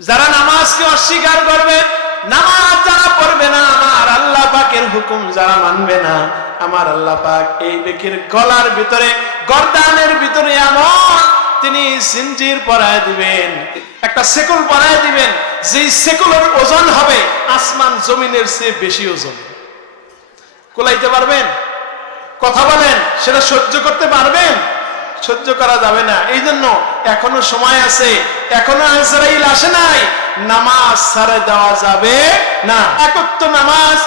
যারা নামাজকে অস্বীকার করবে, নামাজ যারা পড়বে না, আমার আল্লাহ পাকের হুকুম যারা মানবে না, আমার আল্লাহ পাক এই ব্যক্তির গলার ভিতরে, গর্দানের ভিতরে এমন তিনি জিনজির পরায় দিবেন, একটা সেকুল পরায় দিবেন, যেই সেকুলের ওজন হবে আসমান জমিনের চেয়ে বেশি ওজন। কুলাইতে পারবেন? কথা বলেন, সেটা সহ্য করতে পারবেন? সহ্য করা যাবে না। এই জন্য এখনো সময় আছে, এখনো আজরাইল আসে নাই, নামাজ ছেড়ে দেওয়া যাবে না। একত্ব নামাজ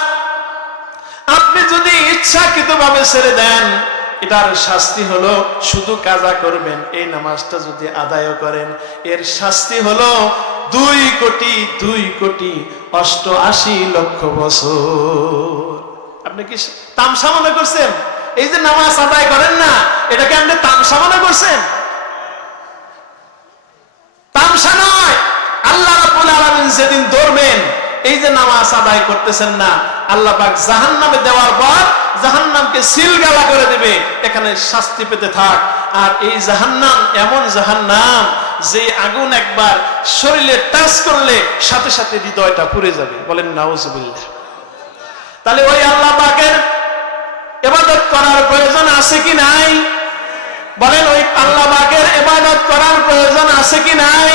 আপনি যদি ইচ্ছাকৃতভাবে ছেড়ে দেন, এটার শাস্তি হলো শুধু কাজা করবেন। এই নামাজটা যদি আদায় করেন, এর শাস্তি হলো 2,2,88,00,000 বছর। আপনি কি তামসা মনে করছেন? এই যে নামাজ আদায় করেন না, এটাকে আপনি তামসা মনে করছেন? তামসা নয়। আল্লাহ রাব্বুল আলামিন যেদিন ধরবেন, এই যে নামাজ আদায় করতেছেন না, আল্লাহ পাক জাহান্নামে দেওয়ার পর জাহান্নামকে সিলগালা করে দিবে, এখানে শাস্তি পেতে থাক। আর এই জাহান্নাম এমন জাহান্নাম, যে আগুন একবার শরীরে টাচ করলে সাথে সাথে হৃদয়টা পুড়ে যাবে। বলেন নাউজুবিল্লাহ। তাহলে ওই আল্লাহ পাকের ইবাদত করার প্রয়োজন আছে কি নাই? বলেন, ওই আল্লাহ পাকের ইবাদত করার প্রয়োজন আছে কি নাই?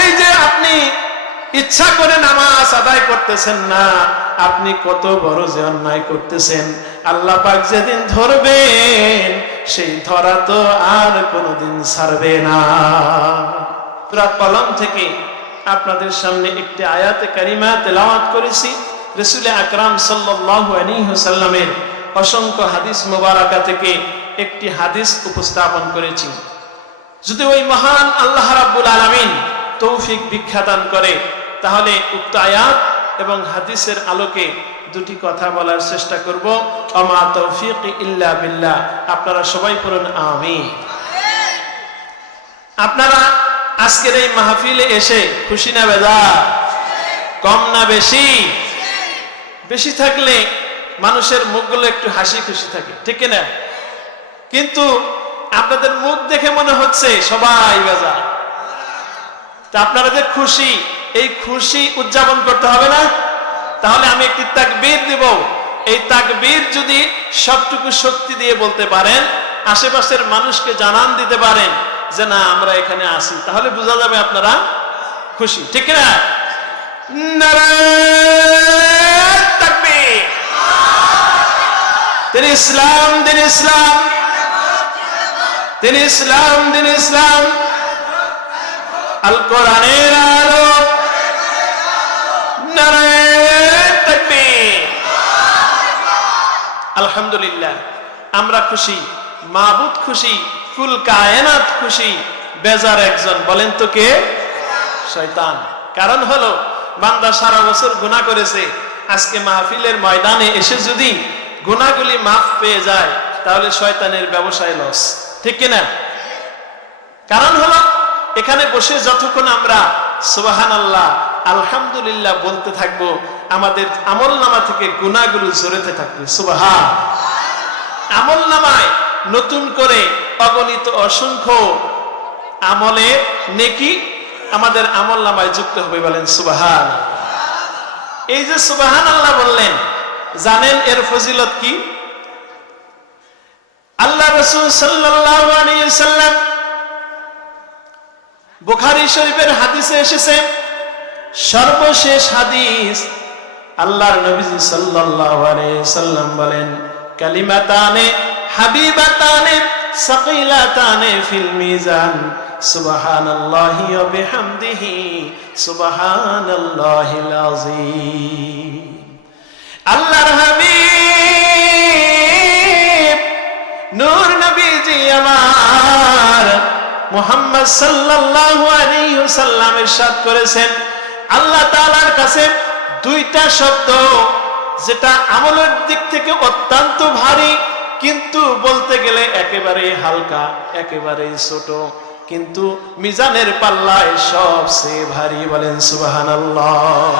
এই যে আপনি ইচ্ছা করে নামাজ আদায় করতেছেন না, আপনি কত বড় যে অন্যায় করতেছেন। আল্লাহ পাক যেদিন ধরবেন, সেই ধরা তো আর কোনোদিন ছাড়বে না। সূরা কলম থেকে আপনাদের সামনে একটি আয়াতে কারিমা তেলাওয়াত করেছি। রাসূল আকরাম সাল্লাল্লাহু আলাইহি ওয়াসাল্লামের অসংখ্য হাদিস মুবারাকা থেকে একটি হাদিস উপস্থাপন করেছি। যদি ওই মহান আল্লাহ রাব্বুল আলামিন তৌফিক ভিক্ষা দান করে, তাহলে উক্ত আয়াত এবং হাদিসের আলোকে দুটি কথা বলার চেষ্টা করব। আমা তৌফিক ইল্লা বিল্লাহ। আপনারা সবাই পড়ুন আমিন। আপনারা আজকের এই মাহফিলে এসে খুশি না বেজার? কম না বেশি? বেশি থাকলে মানুষের মুখগুলো একটু হাসি খুশি থাকে, ঠিক না? কিন্তু আপনাদের মুখ দেখে মনে হচ্ছে সবাই বেজার। তা আপনারা যে খুশি, এই খুশি উদযাপন করতে হবে না? তাহলে আমি একটি তাকবীর দিব। এই তাকবীর যদি সবটুকু শক্তি দিয়ে বলতে পারেন, আশেপাশের মানুষকে জানান দিতে পারেন যে না, আমরা এখানে আছি, তাহলে বোঝা যাবে আপনারা খুশি, ঠিক না? নারায়ে তাকবীর। দিন ইসলাম, দিন ইসলাম, দিন ইসলাম, দিন ইসলাম। আল কোরআনের আলো। নারায়ে তাকবীর। আলহামদুলিল্লাহ, আমরা খুশি, মাবুদ খুশি, কুল কায়নাত খুশি। বেজার একজন, বলেন তো কে? শয়তান। কারণ হলো, বান্দা সারা বছর গুনাহ করেছে, আজকে মাহফিলের ময়দানে এসে যদি গুনাহগুলি মাফ পেয়ে যায়, তাহলে শয়তানের ব্যবসায় লস, ঠিক কিনা? কারণ হলো, এখানে বসে যতক্ষণ আমরা সুবহানাল্লাহ, আলহামদুলিল্লাহ বলতে থাকবো, আমাদের আমলনামা থেকে গুনাহগুলো ঝরতে থাকবে। সুবহান। আমলনামায় নতুন করে অগণিত অসংখ্য আমলের নেকি আমাদের আমলনামায় যুক্ত হবে। বলেন সুবহান। এই যে সুবহানাল্লাহ বললেন, জানেন এর ফজিলত কি? আল্লাহ রাসূল সাল্লাল্লাহু আলাইহি ওয়াসাল্লাম, বুখারী শরীফের হাদিসে এসেছে, সর্বশেষ হাদিস, আল্লাহর নবীজি সাল্লাল্লাহু আলাইহি ওয়াসাল্লাম বলেন, কালিমাতানে হাবিবাতানে সাকিলাতানে ফিল মিজান, সুবহানাল্লাহি ওয়া বিহামদিহি সুবহানাল্লাহিল আযীম। আল্লাহর হাবিব নূর নবীজি আমার মুহাম্মদ সাল্লাল্লাহু আলাইহি ওয়াসাল্লাম ইরশাদ করেছেন, আল্লাহ তাআলার কাছে দুইটা শব্দ, যেটা আমলের দিক থেকে অত্যন্ত ভারী, কিন্তু বলতে গেলে একেবারে হালকা, একেবারে ছোট, কিন্তু মিজানের পাল্লায় সবচেয়ে ভারী। বলেন সুবহানাল্লাহ।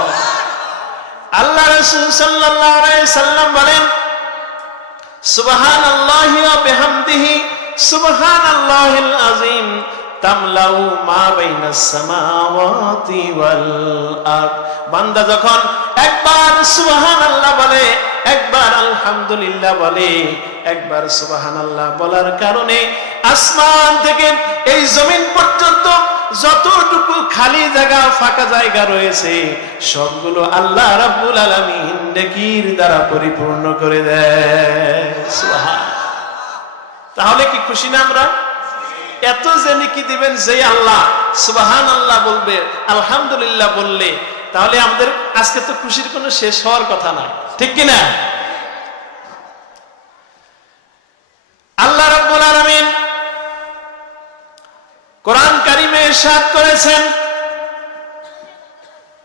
আল্লাহ রাসূল সাল্লাল্লাহু আলাইহি সাল্লাম বলেন, সুবহানাল্লাহি ওয়া বিহামদিহি সুবহানাল্লাহিল আযীম, তামলাউ মা বাইনাস সামাওয়াতি ওয়াল আরদ। বান্দা যখন একবার সুবহানাল্লাহ বলে, একবার আলহামদুলিল্লাহ বলে, একবার সুবহানাল্লাহ বলার কারণে আসমান থেকে এই জমিন পর্যন্ত যতটুকু খালি জায়গা, ফাঁকা জায়গা রয়েছে সবগুলো আল্লাহ রাব্বুল আলামিন নেকির দ্বারা পরিপূর্ণ করে দেয়। সুবহানাল্লাহ। তাহলে কি খুশি না আমরা? এত যে নেকি দিবেন যে আল্লাহ, সুবহানাল্লাহ বলবে, আলহামদুলিল্লাহ বললে, তাহলে আমাদের আজকে তো খুশির কোনো শেষ হওয়ার কথা না, ঠিক কি না? আল্লাহ রাব্বুল আলামিন কোরআন কারিমে ইরশাদ করেছেন,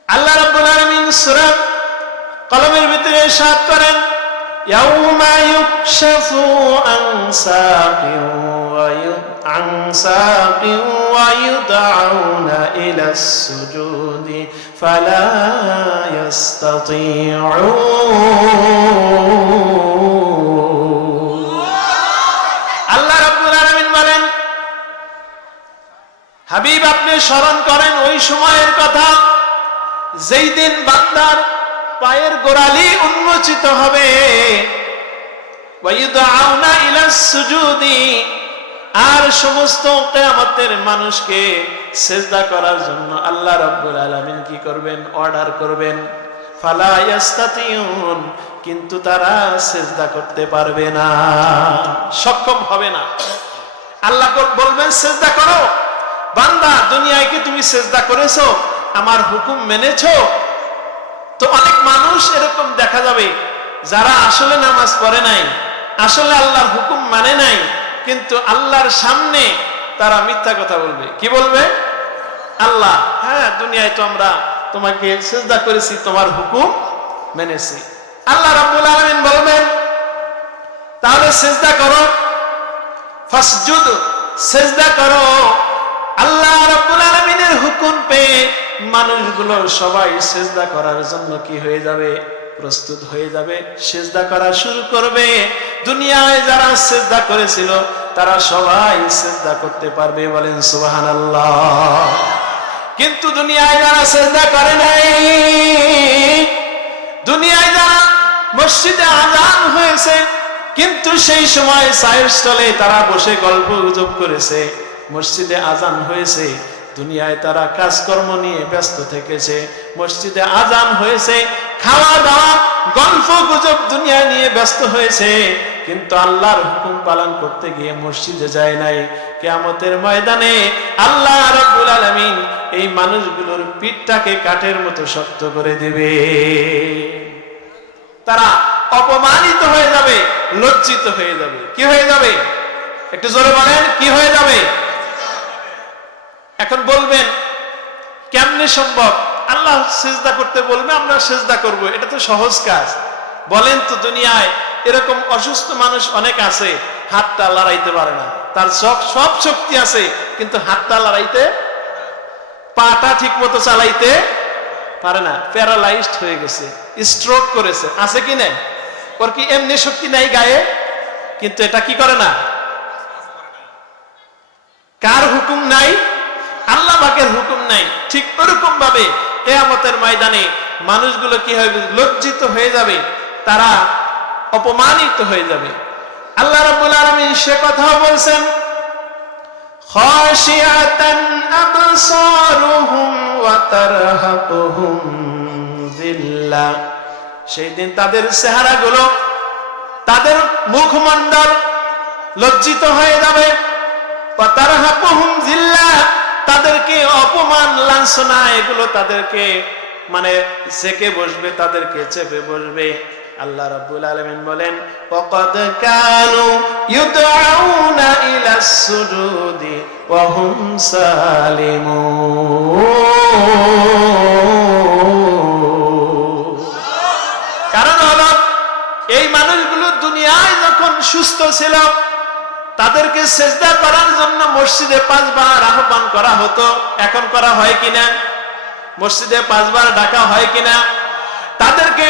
আল্লাহ রাব্বুল আলামিন সূরা কলমের ভিতরে ইরশাদ করেন, ইয়াউমা ইউকশাফু আন সাকিন ওয়া ইউদআউনা ইলাস সুজুদি ফালা ইস্তাতিউন। আল্লাহ রাব্বুল আলামিন বলেন, হাবিব আপনি স্মরণ করেন ওই সময়ের কথা যেই দিন বান্দার পায়ের গোড়ালি উন্মোচিত হবে, ওয়ায়ুদআউনা ইলাস সুজুদি, আর সমস্ত কিয়ামতের মানুষকে সিজদা করার জন্য আল্লাহ রাব্বুল আলামিন কি করবেন? অর্ডার করবেন। ফালা ইস্তাতিউন, কিন্তু তারা সিজদা করতে পারবে না, সক্ষম হবে না। আল্লাহ বলবেন সিজদা করো। বান্দা দুনিয়ায় কি তুমি সিজদা করেছো? আমার হুকুম মেনেছো? তো অনেক মানুষ এরকম দেখা যাবে যারা আসলে নামাজ পড়ে নাই, আসলে আল্লাহর হুকুম মানে নাই, কিন্তু আল্লাহর সামনে তারা মিথ্যা কথা বলবে। কি বলবে? আল্লাহ, হ্যাঁ দুনিয়ায় তো আমরা তোমাকে সিজদা করেছি, তোমার হুকুম মেনেছি। আল্লাহ রাব্বুল আলামিন বলবেন তাহলে সিজদা করো, ফাসজুদ, সিজদা করো। আল্লাহ রাব্বুল আলামিনের হুকুম পেয়ে মানুষগুলো সবাই সিজদা করার জন্য কি হয়ে যাবে? প্রস্তুত হয়ে যাবে, সিজদা করা শুরু করবে। দুনিয়ায় যারা সিজদা করেছিল তারা সবাই সিজদা করতে পারবে, বলেন সুবহানাল্লাহ। কিন্তু দুনিয়ায় যারা সিজদা করে নাই, দুনিয়ায় যারা মসজিদে আযান হয়েছে কিন্তু সেই সময় চায়ের স্টলে তারা বসে গল্প গুজব করেছে, মসজিদে আযান হয়েছে, দুনিয়ায় তারা কাজকর্ম নিয়ে ব্যস্ত থেকেছে, মসজিদে আযান হয়েছে, খাওয়া দাওয়া গল্প গুজব দুনিয়া নিয়ে ব্যস্ত হয়েছে, কিন্তু আল্লাহর হুকুম পালন করতে গিয়ে মসজিদে যায় নাই। কিয়ামতের ময়দানে আল্লাহ রাব্বুল আলামিন এই মানুষগুলোর পিঠটাকে কাঠের মতো শক্ত করে দেবে। তারা অপমানিত হয়ে যাবে, লজ্জিত হয়ে যাবে। কি হয়ে যাবে? একটু জোরে বলেন, কি হয়ে যাবে? এখন বলবেন কেমনে সম্ভব? আল্লাহ সিজদা করতে বলবে, আমরা সিজদা করব, এটা তো সহজ কাজ। বলেন তো, দুনিয়ায় এরকম অসুস্থ মানুষ অনেক আছে, হাতটা লড়াইতে পারে না, তার সব শক্তি আছে কিন্তু হাতটা লড়াইতে, পাটা ঠিক মতো চালাইতে পারে না, প্যারালাইজড হয়ে গেছে, স্ট্রোক করেছে, আছে কি না? ওর কি এমনি শক্তি নাই গায়ে? কিন্তু এটা কি করে না? কার হুকুম নাই? আল্লাহ পাকের হুকুম নাই। ঠিক ওরকম ভাবে কিয়ামতের ময়দানে মানুষগুলো কি হবে? লজ্জিত হয়ে যাবে, তারা অপমানিত হয়ে যাবে। আল্লাহ রাব্বুল আলামিন সে কথাও বলছেন, খাশিয়াতান আবসারুহুম ওয়া তারহাকুহুম যিল্লাহ, সেই দিন তাদের চেহারাগুলো, তাদের মুখমণ্ডল লজ্জিত হয়ে যাবে। ওয়া তারহাকুহুম যিল্লাহ, তাদেরকে অপমান লাঞ্ছনা এগুলো তাদেরকে মানে চেপে বসবে, তাদেরকে চেপে বসবে। আল্লাহ রাব্বুল আলামিন বলেন, ওয়াকাদ কানু ইউদআউনা ইলাস সুজুদি ওয়া হুম সালিমুন। কারণ হলো এই মানুষগুলো দুনিয়ায় যখন সুস্থ ছিল তাদেরকে সিজদা করার জন্য মসজিদে 5 বার আহ্বান করা হতো। এখন করা হয় কিনা? মসজিদে 5 বার ডাকা হয় কিনা? তাদেরকে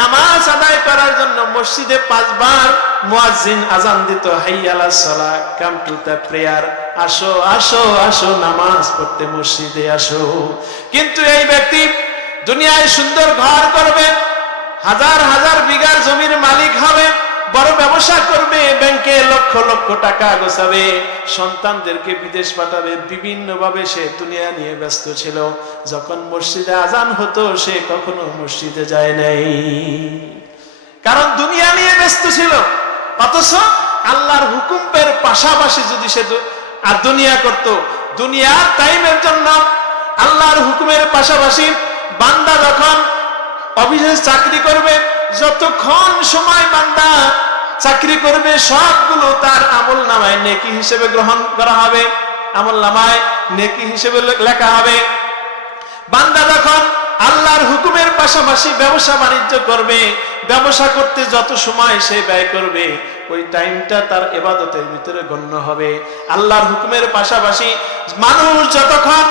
নামাজ আদায় করার জন্য মসজিদে 5 বার মুয়াজ্জিন আজান দিত, হাইয়া আলাস সালাহ, কাম টু দ্য প্রেয়ার, আসো আসো আসো নামাজ পড়তে মসজিদে আসো। কিন্তু এই ব্যক্তি দুনিয়ায় সুন্দর ঘর করবে, হাজার হাজার বিঘার জমির মালিক হবে, বড় ব্যবসা করবে, ব্যাংকে লক্ষ লক্ষ টাকা গোছাবে, সন্তানদেরকে বিদেশ পাঠাবে, বিভিন্ন ভাবে সে দুনিয়া নিয়ে ব্যস্ত ছিল। যখন মসজিদে আজান হতো সে কখনো মসজিদে যায় নাই, কারণ দুনিয়া নিয়ে ব্যস্ত ছিল। অথচ আল্লাহর হুকুমের পাশাপাশি যদি সে আর দুনিয়া করত, দুনিয়ার টাইমের জন্য আল্লাহর হুকুমের পাশাপাশি বান্দা যখন অফিসে চাকরি করবে, যতক্ষণ সময় বান্দা চাকরি করবে সবগুলো তার আমল নামায় নেকি হিসেবে গ্রহণ করা হবে, আমল নামায় নেকি হিসেবে লেখা হবে। বান্দা যখন আল্লাহর হুকুমের পাশাপাশি ব্যবসা বাণিজ্য করবে, ব্যবসা করতে যত সময় সে ব্যয় করবে ওই টাইমটা তার ইবাদতের ভিতরে গণ্য হবে। আল্লাহর হুকুমের পাশাপাশি মানুষ যতক্ষণ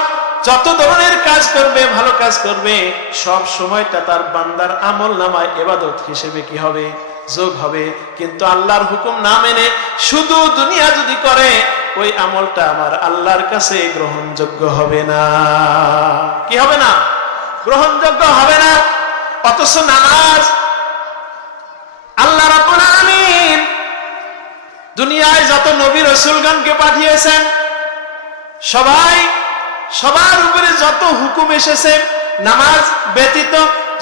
যত ধরনের কাজ করবে, ভালো কাজ করবে, সব সময়টা তার বান্দার আমল নামায় ইবাদত হিসেবে কি হবে? যোগ হবে। কিন্তু আল্লাহর হুকুম না মেনে শুধু দুনিয়া যদি করে ওই আমলটা আমার আল্লাহর কাছে গ্রহণযোগ্য হবে না। কি হবে না? গ্রহণযোগ্য হবে না। অথচ নামাজ আল্লাহ রাব্বুল আলামিন দুনিয়ায় যত নবী রাসূলগণকে পাঠিয়েছেন সবার উপরে যত হুকুম এসেছে, নামাজ ব্যতীত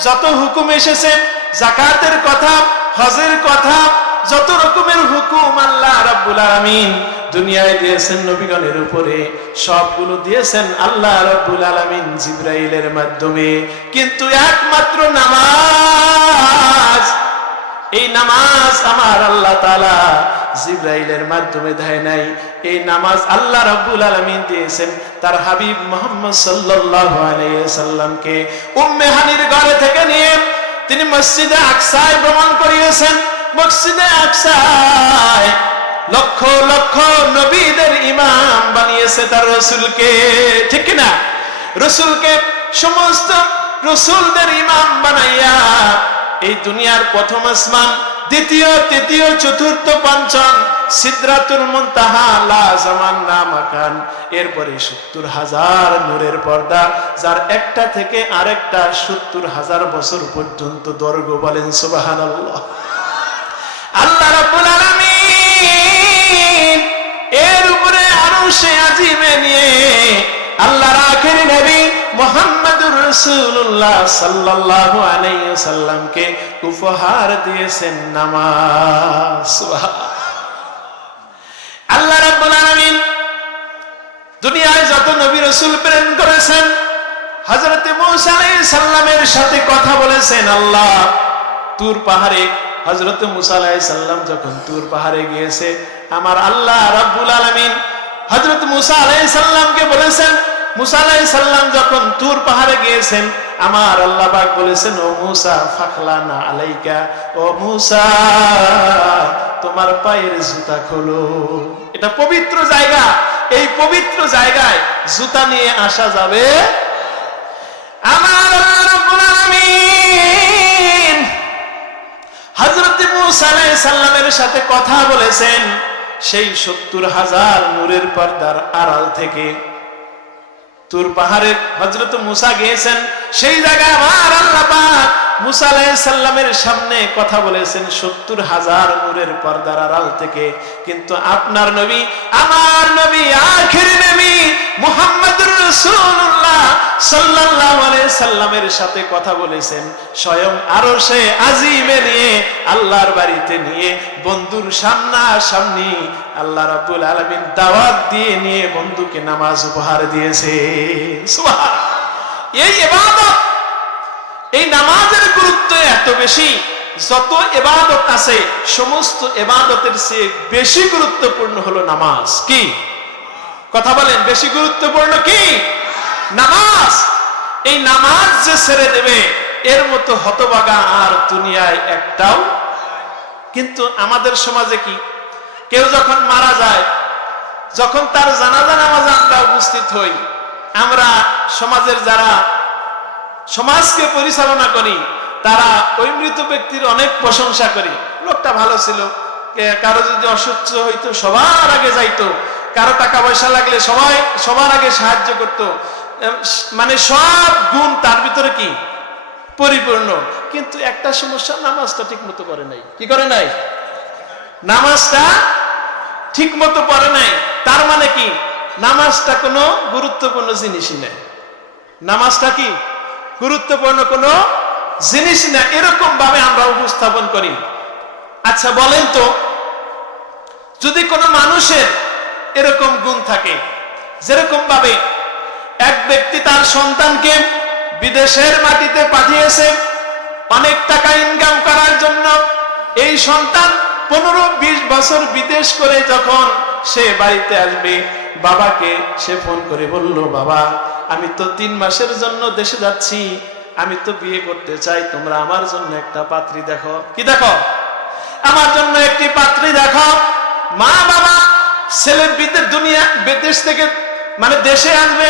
যত হুকুম এসেছে, যাকাতের কথা, হজের কথা, যত রকমের হুকুম আল্লাহ রাব্বুল আলামিন দুনিয়ায় দিয়েছেন নবীগণের উপরে, সবগুলো দিয়েছেন আল্লাহ রাব্বুল আলামিন জিবরাইলের মাধ্যমে। কিন্তু একমাত্র নামাজ, এই নামাজ আমার আল্লাহ তাআলা জিবরাইলের মাধ্যমে দেয় নাই। এই নামাজ আল্লাহ রাব্বুল আলামিন দিয়েছেন তার হাবিব মুহাম্মদ সাল্লাল্লাহু আলাইহি ওয়াসাল্লামকে। উম্মে হানির ঘরে থেকে নিয়ে তিনি মসজিদে আকসায় ভ্রমণ করিয়েছেন। মসজিদে আকসায় লক্ষ লক্ষ নবীদের ইমাম বানিয়েছে তার রাসূলকে, ঠিক কি না? রাসূলকে সমস্ত রাসূলদের ইমাম বানাইয়া এই দুনিয়ার প্রথম আসমান, দ্বিতীয়, তৃতীয়, চতুর্থ, পঞ্চম, সিদরাতুল মুনতাহা, লা জামান না মাকান, এরপরে 70,000 নূরের পর্দা, যার একটা থেকে আরেকটা 70,000 বছর পর্যন্ত দৈর্ঘ্য। বলেন সুবহানাল্লাহ। আল্লাহ রাব্বুল আলামিন এর উপরে আরশে আজিমে নিয়ে আল্লাহর আখেরি নবী মুহাম্মদুর রাসূলুল্লাহ সাল্লাল্লাহু আলাইহি ওয়াসাল্লামকে উপহার দিয়েছেন নামাজ। সুবহানাল্লাহ। আল্লাহ রাব্বুল আলামিন দুনিয়ায় যত নবী রাসূল প্রেরণ করেছেন, হযরত মূসা আলাইহিস সালামের সাথে কথা বলেছেন আল্লাহ তুর পাহাড়ে। হযরত মূসা আলাইহিস সালাম যখন তুর পাহাড়ে গিয়েছে, আমার আল্লাহ রাব্বুল আলামিন হযরত মূসা আলাইহিস সালামকে বলেছেন, মূসা আলাইহিস সালাম যখন তুর পাহাড়ে গিয়েছেন, আমার আল্লাহ পাক বলেছেন, ও মূসা ফাখলানা আলাইকা, ও মূসা তোমার পায়ের জুতা খোলো। এটা পবিত্র জায়গা, এই পবিত্র জায়গায় জুতা নিয়ে আসা যাবে। আমার আল্লাহ রাব্বুল আলামিন হযরত মূসা আলাইহিস সালামের সাথে কথা বলেছেন সেই 70,000 নূরের পর্দার আড়াল থেকে। তুর পাহাড়ে হযরত মূসা গিয়েছেন, সেই জায়গায় আমার আল্লাহ পাক মূসা আলাইহিস সালামের সামনে কথা বলেছেন 70,000 নূরের পর্দার আড়াল থেকে। কিন্তু আপনার নবী, আমার নবী, আখেরি নবী মুহাম্মদুর রাসূলুল্লাহ সাল্লাল্লাহু আলাইহি সাল্লামের সাথে কথা বলেছেন স্বয়ং আরশে আজিমে নিয়ে, আল্লাহর বাড়িতে নিয়ে, বন্ধুর সামনাসামনি আল্লাহ রাব্বুল আলামিন দাওয়াত দিয়ে নিয়ে বন্ধুকে নামাজ উপহার দিয়েছে। সুবহানাল্লাহ। এই ইবাদত, এই নামাজের গুরুত্ব এত বেশি, যত ইবাদত আছে সমস্ত ইবাদতের চেয়ে বেশি গুরুত্বপূর্ণ হলো নামাজ। কি কথা বলেন? বেশি গুরুত্বপূর্ণ কি? নামাজ। এই নামাজ যে ছেড়ে দেবে এর মতো হতভাগা আর দুনিয়ায় একটাও। কিন্তু আমাদের সমাজে কি, কেউ যখন মারা যায়, যখন তার জানাজা নামাজে আমরা উপস্থিত হই, আমরা সমাজের যারা সমাজকে পরিচালনা করি তারা ওই মৃত ব্যক্তির অনেক প্রশংসা করি। লোকটা ভালো ছিল, কারো যদি অসুস্থ হইতো সবার আগে যাইতো, কারো টাকা পয়সা লাগলে সবার আগে সাহায্য করতো, মানে সব গুণ তার ভিতরে কি পরিপূর্ণ। কিন্তু একটা সমস্যা, নামাজটা ঠিক মতো করে নাই। কি করে নাই? নামাজটা ঠিক মতো পড়ে নাই। তার মানে কি? নামাজটা কোনো গুরুত্বপূর্ণ জিনিসই না। নামাজটা কি গুরুত্বপূর্ণ কোনো জিনিস না, এরকম ভাবে আমরা উপস্থাপন করি। আচ্ছা বলেন তো, যদি কোনো মানুষের এরকম গুণ থাকে, যেরকম ভাবে এক ব্যক্তি তার সন্তানকে বিদেশের মাটিতে পাঠিয়েছে অনেক টাকা ইনকাম করার জন্য, এই সন্তান 15-20 বছর বিদেশ করে যখন সে বাড়িতে আসবে, বাবাকে সে ফোন করে বলল, বাবা আমি তো 3 মাসের জন্য দেশে যাচ্ছি, আমি তো বিয়ে করতে চাই, তোমরা আমার জন্য একটা পাত্রী দেখো। কি দেখো? আমার জন্য একটি পাত্রী দেখো। মা বাবা ছেলের বিদেশ থেকে মানে দেশে আসবে,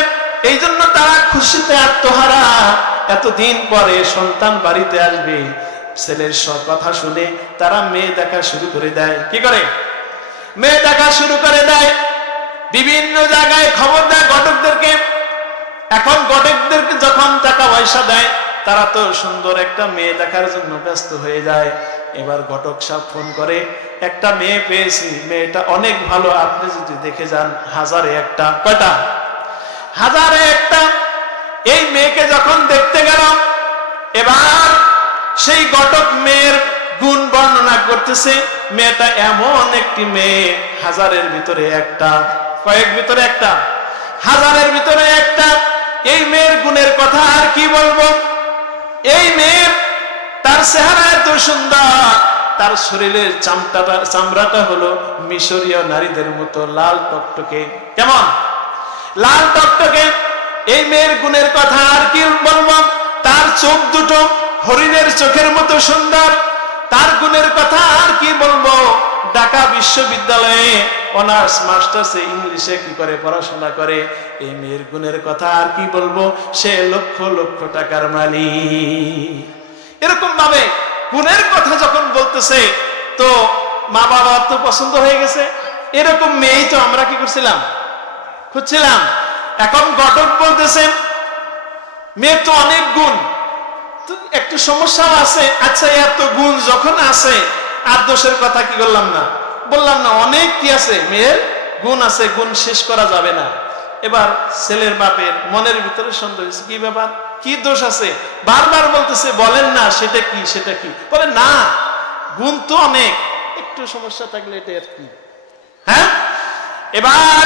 এই জন্য তারা খুশিতে আত্মহারা। এতদিন পরে সন্তান বাড়িতে আসবে, ছেলের সব কথা শুনে তারা মেয়ে দেখা শুরু করে দেয়। কি করে? মেয়ে দেখা শুরু করে দেয়, বিভিন্ন জায়গায় খবর দেয় ঘটকদেরকে। এখন ঘটকদেরকে যখন টাকা পয়সা দেয়, তারা তো সুন্দর একটা মেয়ে দেখার জন্য ব্যস্ত হয়ে যায়। এবার ঘটক সাহেব ফোন করে, একটা মেয়ে পেয়েছি, মেয়েটা অনেক ভালো, আপনি যদি দেখে যান, 1000-এ একটা। কয়টা? 1000-এ একটা। এই মেয়েকে যখন দেখতে গেল, এবার সেই ঘটক মেয়ের গুণ বর্ণনা করতেছে। মেয়েটা এমন একটি মেয়ে, 1000-এর ভিতরে একটা। কয়েক ভিতরে একটা? 1000-এর ভিতরে একটা। এই মেয়ের গুণের কথা আর কি বলবো। এই মেয়ে, তার চেহারা এত সুন্দর, তার শরীরের চামড়াটা হলো মিশরীয় নারীদের মতো লাল টকটকে। কেমন? লাল টকটকে। এই মেয়ের গুণের কথা আর কি বলবো। তার চোখ দুটো হরিণের চোখের মতো সুন্দর। তার গুণের কথা আর কি বলবো। ঢাকা বিশ্ববিদ্যালয়ে অনার্স মাস্টার্সে ইংলিশে কি করে পড়াশোনা করে। এই মেয়ের গুণের কথা আর কি বলবো। সে লক্ষ লক্ষ টাকার মালিক। এরকম ভাবে গুণের কথা যখন বলতেছে, তো মা বাবা তো পছন্দ হয়ে গেছে। এরকম মেয়েই তো আমরা কি করছিলাম, খুঁজছিলাম। এখন ঘটক বলতেছে, মেয়ে তো অনেক গুণ, তো একটু সমস্যাও আছে। আচ্ছা এত গুণ যখন আছে, আর দোষের কথা কি করলাম না, বললাম না। অনেক কি আছে, মেয়ের গুণ আছে, গুণ শেষ করা যাবে না। এবার ছেলের বাপের মনের ভিতরে সন্দেহ হয়েছে, কি ব্যাপার, কি দোষ আছে? বারবার বলতেছে, বলেন না সেটা কি, সেটা কি। বলে না, গুণ তো অনেক, একটু সমস্যা থাকলে এটা আর কি। হ্যাঁ, এবার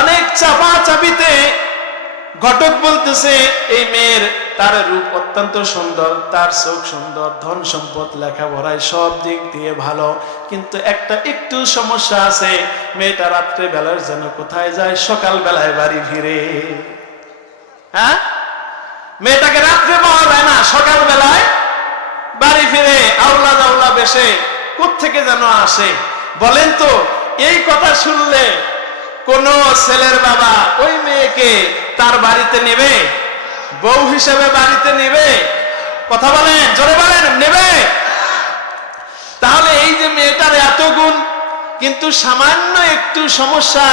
অনেক চাপা চাপিতে ঘটক বলতেছে, এই মেয়ের, তার রূপ অত্যন্ত সুন্দর, তার চোখ সুন্দর, ধন সম্পদ লেখাপড়ায় সব দিক দিয়ে ভালো, কিন্তু একটা একটু সমস্যা আছে। মেয়েটা রাত্রে বেলার যেন কোথায় যায়, সকাল বেলায় বাড়ি ফিরে। হ্যাঁ, মেয়েটাকে রাত্রে পাওয়া যায় না, সকাল বেলায় বাড়ি ফিরে আউলা দাউলা বেশে কোত্থেকে যেন আসে। বলেন তো, এই কথা শুনলে কোন ছেলের বাবা ওই মেয়েকে তার বাড়িতে নেবে, বউ হিসেবে বাড়িতে নেবে? কথা বলেন, জোরে বলেন, নেবে? তাহলে এই যে মেয়েটার এত গুণ, কিন্তু সামান্য একটু সমস্যা,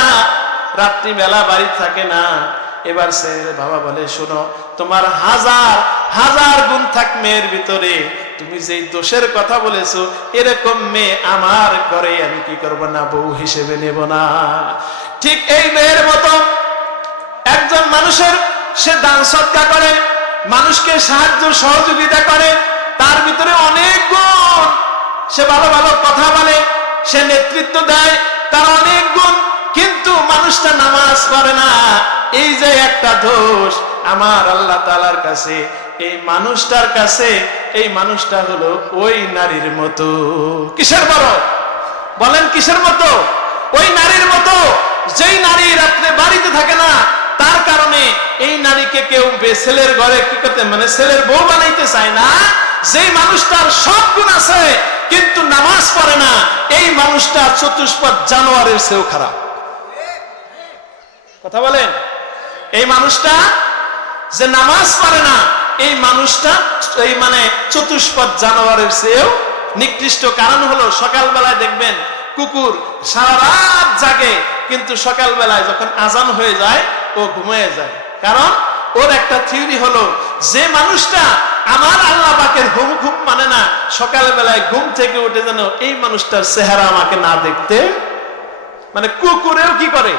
রাত্রিবেলা বাড়ি থাকে না। এবার ছেলের বাবা বলে, শোনো, তোমার হাজার হাজার গুণ থাক মেয়ের ভিতরে, তুমি যেই দোষের কথা বলেছো, এরকম মেয়ে আমার ঘরে আমি কি করব না, বউ হিসেবে নেব না। ঠিক এই মেয়ের মতো একজন মানুষের, সে দান সদকা করে, মানুষকে সাহায্য সহযোগিতা করে, তার ভিতরে অনেক গুণ। সে ভালো ভালো কথা বলে, সে নেতৃত্ব দেয়, তার অনেক গুণ, কিন্তু মানুষটা নামাজ পড়ে না। এই যে একটা দোষ, আমার আল্লাহ তাআলার কাছে, এই মানুষটার কাছে, এই মানুষটা হলো ওই নারীর মতো। কিসের বড় বলেন, কিসের মতো? ওই নারীর মতো, যেই নারী রাত্রে বাড়িতে থাকে না, তার কারণে এই নারীকে কেউ ছেলের ঘরে কি করতে, মানে ছেলের বউ বানাইতে চায় না। যেই মানুষটার সব গুণ আছে কিন্তু নামাজ পড়ে না, এই মানুষটা চতুষ্পদ জানোয়ারের চেয়েও খারাপ। কথা বলেন, এই মানুষটা যে নামাজ পড়ে না, এই মানুষটা এই মানে চতুষ্পদ জানোয়ারের চেয়েও নিকৃষ্ট কারণ হলো সকালবেলায় দেখবেন কুকুর সারা রাত জাগে, কিন্তু সকালবেলায় যখন আজান হয়ে যায় ও ঘুমিয়ে যায়। কারণ ওর একটা থিওরি হলো, যে মানুষটা আমার আল্লাহ পাকের হুকুম মানে না, সকালবেলায় ঘুম থেকে উঠে যেন এই মানুষটার চেহারা আমাকে না দেখতে, মানে কুকুরেও কি করে,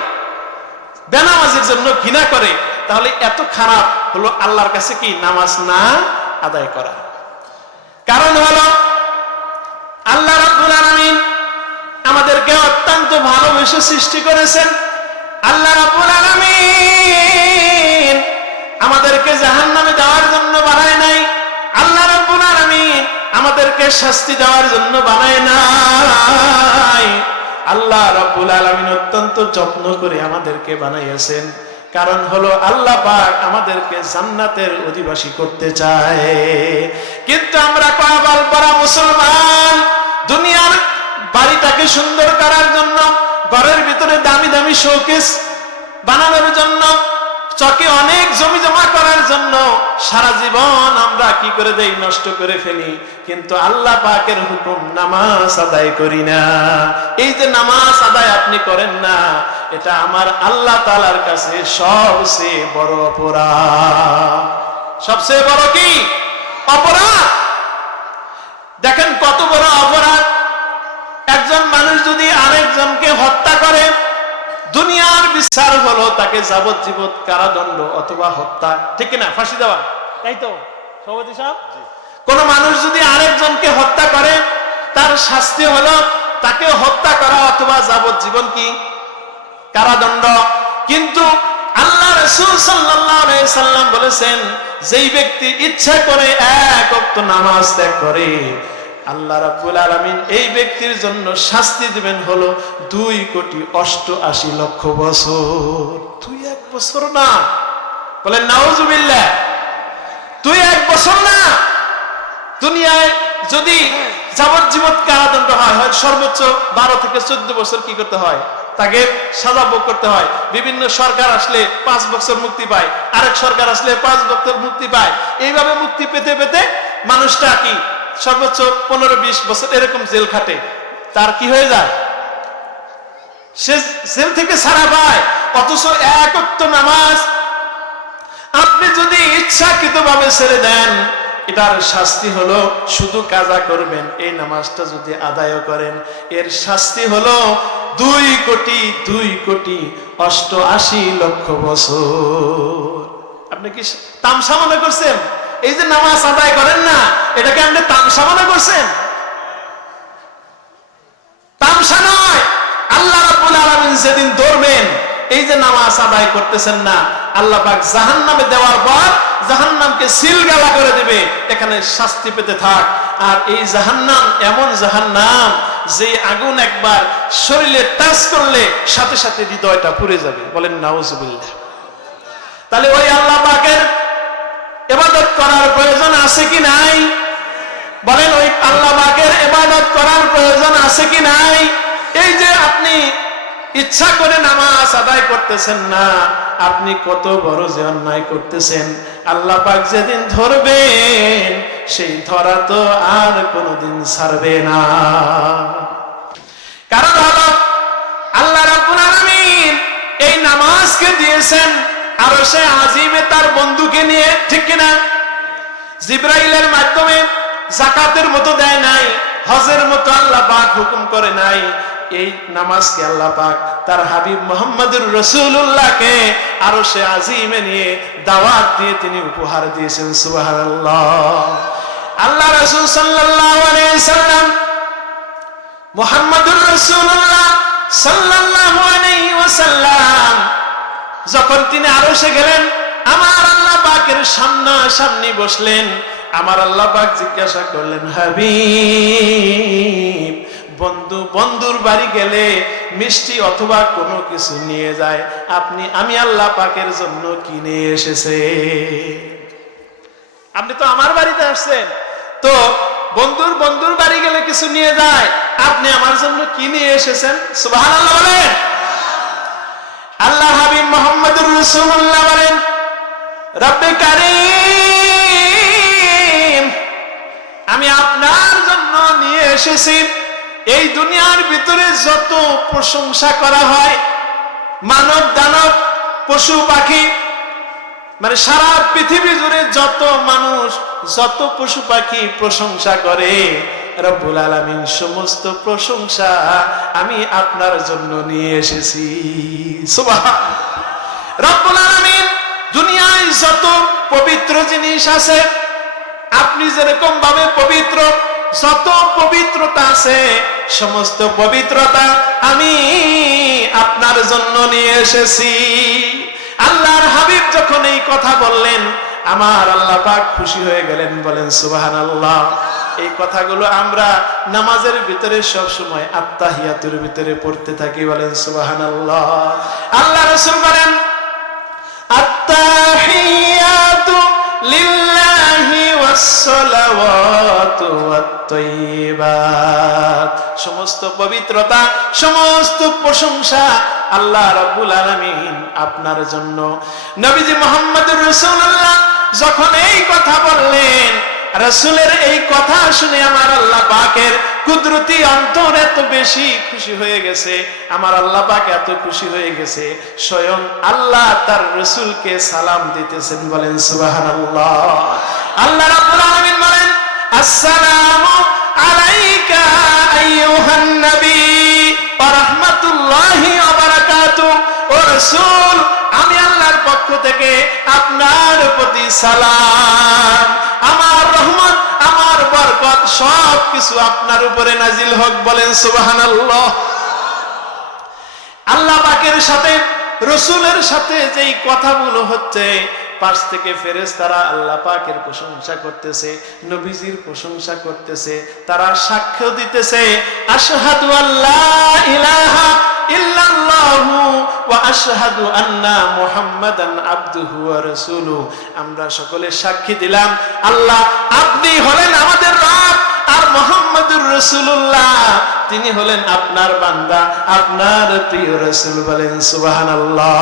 বেনামাজির জন্য ঘৃণা করে। তাহলে এত খারাপ হলো আল্লাহর কাছে কি নামাজ না আদায় করা। কারণ হলো আল্লাহ রাব্বুল আলামিন আমাদেরকে অত্যন্ত ভালোবেসে সৃষ্টি করেছেন। আল্লাহ রাব্বুল আলামিন আমাদেরকে জাহান্নামে যাওয়ার জন্য বানায় নাই। আল্লাহ রাব্বুল আলামিন আমাদেরকে শাস্তি দেওয়ার জন্য বানায় নাই। আল্লাহ রাব্বুল আলামিন অত্যন্ত যত্ন করে আমাদেরকে বানাইয়েছেন। কারণ হলো আল্লাহ পাক আমাদেরকে জান্নাতের অধিবাসী করতে চায়। কিন্তু আমরা কয়াবাল পরা মুসলমান দুনিয়ার বাড়িটাকে সুন্দর করার জন্য, ঘরের ভিতরে দামি দামি শোকেস বানানোর জন্য, চকে অনেক জমি জমা করার জন্য সারা জীবন আমরা কি করে দেই, নষ্ট করে ফেলি। কিন্তু আল্লাহ পাকের হুকুম নামাজ আদায় করি না। এই যে নামাজ আদায় আপনি করেন না, এটা আমার আল্লাহ তাআলার কাছে সবচেয়ে বড় অপরাধ। সবচেয়ে বড় কি অপরাধ? দেখেন কত বড় অপরাধ। একজন মানুষ যদি আরেকজনকে হত্যা করে, দুনিয়ার বিচার হলো তাকে যাবজ্জীবন কারাদণ্ড অথবা হত্যা, ঠিক না, ফাঁসি দেওয়া, তাই তো সভাপতি সাহেব? কোন মানুষ যদি আরেকজনকে হত্যা করে, তার শাস্তি হলো তাকে হত্যা করা অথবা যাবজ্জীবন কি কারাদণ্ড। কিন্তু আল্লাহ রাসূল সাল্লাল্লাহু আলাইহি সাল্লাম বলেছেন, যেই ব্যক্তি ইচ্ছা করে এক ওয়াক্ত নামাজ ত্যাগ করে, আল্লাহ রাব্বুল আলামিন এই ব্যক্তির জন্য শাস্তি দিবেন হলো 2,88,00,000 বছর। 1 বছর না, বলেন নাউজুবিল্লাহ, 1 বছর না। দুনিয়ায় যদি যাবজ্জীবন কারাদণ্ড হয়, হয় সর্বোচ্চ 12 থেকে 14 বছর কি করতে হয়, তাকে সাজা ভোগ করতে হয়। বিভিন্ন সরকার আসলে 5 বছর মুক্তি পায়, আরেক সরকার আসলে 5 বছর মুক্তি পায়। এইভাবে মুক্তি পেতে পেতে মানুষটা কি সর্বোচ্চ 15-20 বছর এরকম জেল খাটে। তার কি হয়ে যায়, সে জেল থেকে ছাড়া পায়। অথচ এক ওয়াক্ত নামাজ আপনি যদি ইচ্ছাকৃতভাবে ছেড়ে দেন, এটার শাস্তি হলো শুধু কাজা করবেন, এই নামাজটা যদি আদায় করেন, এর শাস্তি হলো 2,88,00,000 বছর। আপনি কি তামসা মনে করছেন? এই যে নামাজ আদায় করেন না, এটাকে আপনি তামসা মনে করছেন? তামসা নয়। আল্লাহ রাব্বুল আলামিন যেদিন ধরবেন, এই যে নামাজ আদায় করতেছেন না, আল্লাহ পাক জাহান্নামে দেওয়ার পর জাহান্নামকে সিলগালা করে দিবে, এখানে শাস্তি পেতে থাক। আর এই জাহান্নাম এমন জাহান্নাম, যে আগুন একবার শরীরে টাচ করলে সাথে সাথে হৃদয়টা পুড়ে যাবে। বলেন নাউজুবিল্লাহ। তাহলে ওই আল্লাহ পাকের ইবাদত করার প্রয়োজন আছে কি নাই? বলেন ওই আল্লাহ পাকের ইবাদত করার প্রয়োজন আছে কি নাই? এই যে আপনি ইচ্ছা করে নামাজ আদায় করতেছেন না, আপনি কত বড় যে অন্যায় করতেছেন। আল্লাহ পাক যেদিন ধরবেন, সেই ধরা তো আর কোনোদিন ছাড়বে না। কারণ হলো আল্লাহ রাব্বুল আলামিন এই নামাজকে দিয়েছেন আরশে আজিমে তার বন্ধুকে নিয়ে, ঠিক কিনা? জিবরাইলের মাধ্যমে যাকাতের মতো দেয় নাই, হজের মতো আল্লাহ পাক হুকুম করে নাই। এই নামাজকে আল্লাহ পাক তার হাবিব মুহাম্মদুর রাসূলুল্লাহকে আরশে আজিমে নিয়ে দাওয়াত দিয়ে তিনি উপহার দিয়েছেন। সুবহানাল্লাহ। আল্লাহ রাসূল সাল্লাল্লাহু আলাইহি সাল্লাম মুহাম্মদুর রাসূলুল্লাহ সাল্লাল্লাহু আলাইহি ওয়াসাল্লাম যখন তিনি আরশে গেলেন, আমার আল্লাহ পাকের সামনাসামনি বসলেন। আমার আল্লাহ পাক জিজ্ঞাসা করলেন, হাবিব, বন্ধুর বাড়ি গেলে মিষ্টি অথবা কোনো কিছু নিয়ে যায়, আমি আল্লাহ পাকের জন্য কি নিয়ে এসেছে? আপনি তো আমার বাড়িতে আসছেন, তো বন্ধুর বাড়ি গেলে কিছু নিয়ে যায়, আপনি আমার জন্য কি নিয়ে এসেছেন? সুবহানাল্লাহ বলেন। আল্লাহ হাবিব মুহাম্মদুর রাসূলুল্লাহ বলেন, রব্বে কারীম, আমি আপনার জন্য নিয়ে এসেছি। এই দুনিয়ার ভিতরে যত প্রশংসা করা হয়, মানব দানব পশু পাখি, মানে সারা পৃথিবী জুড়ে যত মানুষ যত পশু পাখি প্রশংসা করে, রব্বুল আলামিন সমস্ত প্রশংসা আমি আপনার জন্য নিয়ে এসেছি। সুবহান। রব্বুল আলামিন দুনিয়ায় যত পবিত্র জিনিস আছে, আপনি যেরকম ভাবে পবিত্র, যত পবিত্রতা আছে সমস্ত পবিত্রতা আমি আপনার জন্য নিয়ে এসেছি। আল্লাহর হাবিব যখন এই কথা বললেন, আমার আল্লাহ পাক খুশি হয়ে গেলেন। বলেন সুবহানাল্লাহ। এই কথাগুলো আমরা নামাজের ভিতরে সব সময় আত্তাহিয়াতুর ভিতরে পড়তে থাকি। বলেন সুবহানাল্লাহ। আল্লাহ রাসূল বলেন, আত্তাহিয়াতু লিল্লাহি ওয়াস সালাওয়াতু ওয়াত তাইয়্যিবাত। সমস্ত পবিত্রতা, সমস্ত প্রশংসা আল্লাহ রাব্বুল আলামিন আপনার জন্য। নবীজি মুহাম্মদুর রাসূলুল্লাহ যখন এই কথা বললেন, রাসূলের এই কথা শুনে আমার আল্লাহ পাকের কুদরতি অন্তর এত বেশি খুশি হয়ে গেছে, আমার আল্লাহ পাক এত খুশি হয়ে গেছে, স্বয়ং আল্লাহ তার রাসূলকে সালাম দিতেছেন। বলেন সুবহানাল্লাহ। আল্লাহ রাব্বুল আলামিন বলেন, আসসালামু আলাইকা আইয়ুহান নবী ওয়া রাহমাতুল্লাহি ওয়া বারাকাতুহু। ও রাসূল, আমি আল্লাহর পক্ষ থেকে আপনার প্রতি সালাম, আমার রহমত, আমার বরকত সব কিছু আপনার উপরে নাজিল হোক। বলেন সুবহানাল্লাহ। আল্লাহ পাকের সাথে রাসূলের সাথে যেই কথাগুলো হচ্ছে, পাশ থেকে ফেরেশতারা আল্লাহ পাকের প্রশংসা করতেছে, নবীজির প্রশংসা করতেছে, তারা সাক্ষ্য দিতেছে, আশহাদু আল্লা ইলাহা ইল্লাল্লাহু ওয়া আশহাদু আন্না মুহাম্মাদান আবদুহু ওয়া রাসূলুহু। আমরা সকলে সাক্ষী দিলাম আল্লাহ আপনি হলেন আমাদের রব, আর মুহাম্মদুর রাসূলুল্লাহ তিনি হলেন আপনার বান্দা, আপনার প্রিয় রাসূল। বলেন সুবহানাল্লাহ।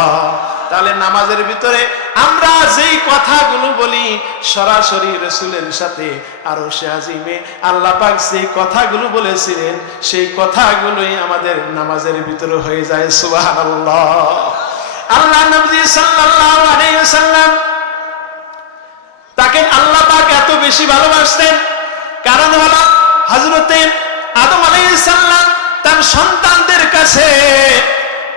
তাহলে নামাজের ভিতরে আমরা যেই কথাগুলো বলি, সরাসরি রাসূলের সাথে আরশে আজিমে আল্লাহ পাক যেই কথাগুলো বলেছিলেন, সেই কথাগুলোই আমাদের নামাজের ভিতরে হয়ে যায়। সুবহানাল্লাহ। আল্লাহ নবী সাল্লাল্লাহু আলাইহি ওয়াসাল্লাম, তাকে আল্লাহ পাক এত বেশি ভালোবাসতেন, কারণ হলো হযরতে আদম আলাইহিস সালাম তার সন্তানদের কাছে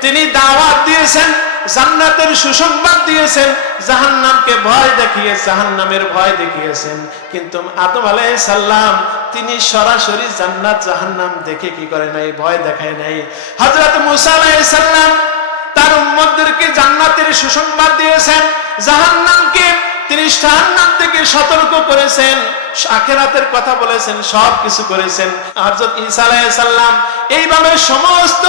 তিনি দাওয়াত দিয়েছেন, জান্নাতের সুসংবাদ দিয়েছেন, জাহান্নামকে ভয় দেখিয়ে জাহান্নামের ভয় দেখিয়েছেন। কিন্তু আদম আলাইহিস সালাম তিনি সরাসরি জান্নাত জাহান্নাম দেখে কি করে নাই, ভয় দেখায় নাই। হযরত মুসা আলাইহিস সালাম তার উম্মতদেরকে জান্নাতের সুসংবাদ দিয়েছেন, জাহান্নামকে তিনি জাহান্নাম থেকে সতর্ক করেছেন, আখিরাতের কথা বলেছেন, সব কিছু করেছেন। হযরত ঈসা আলাইহিস সালাম এইভাবে সমস্ত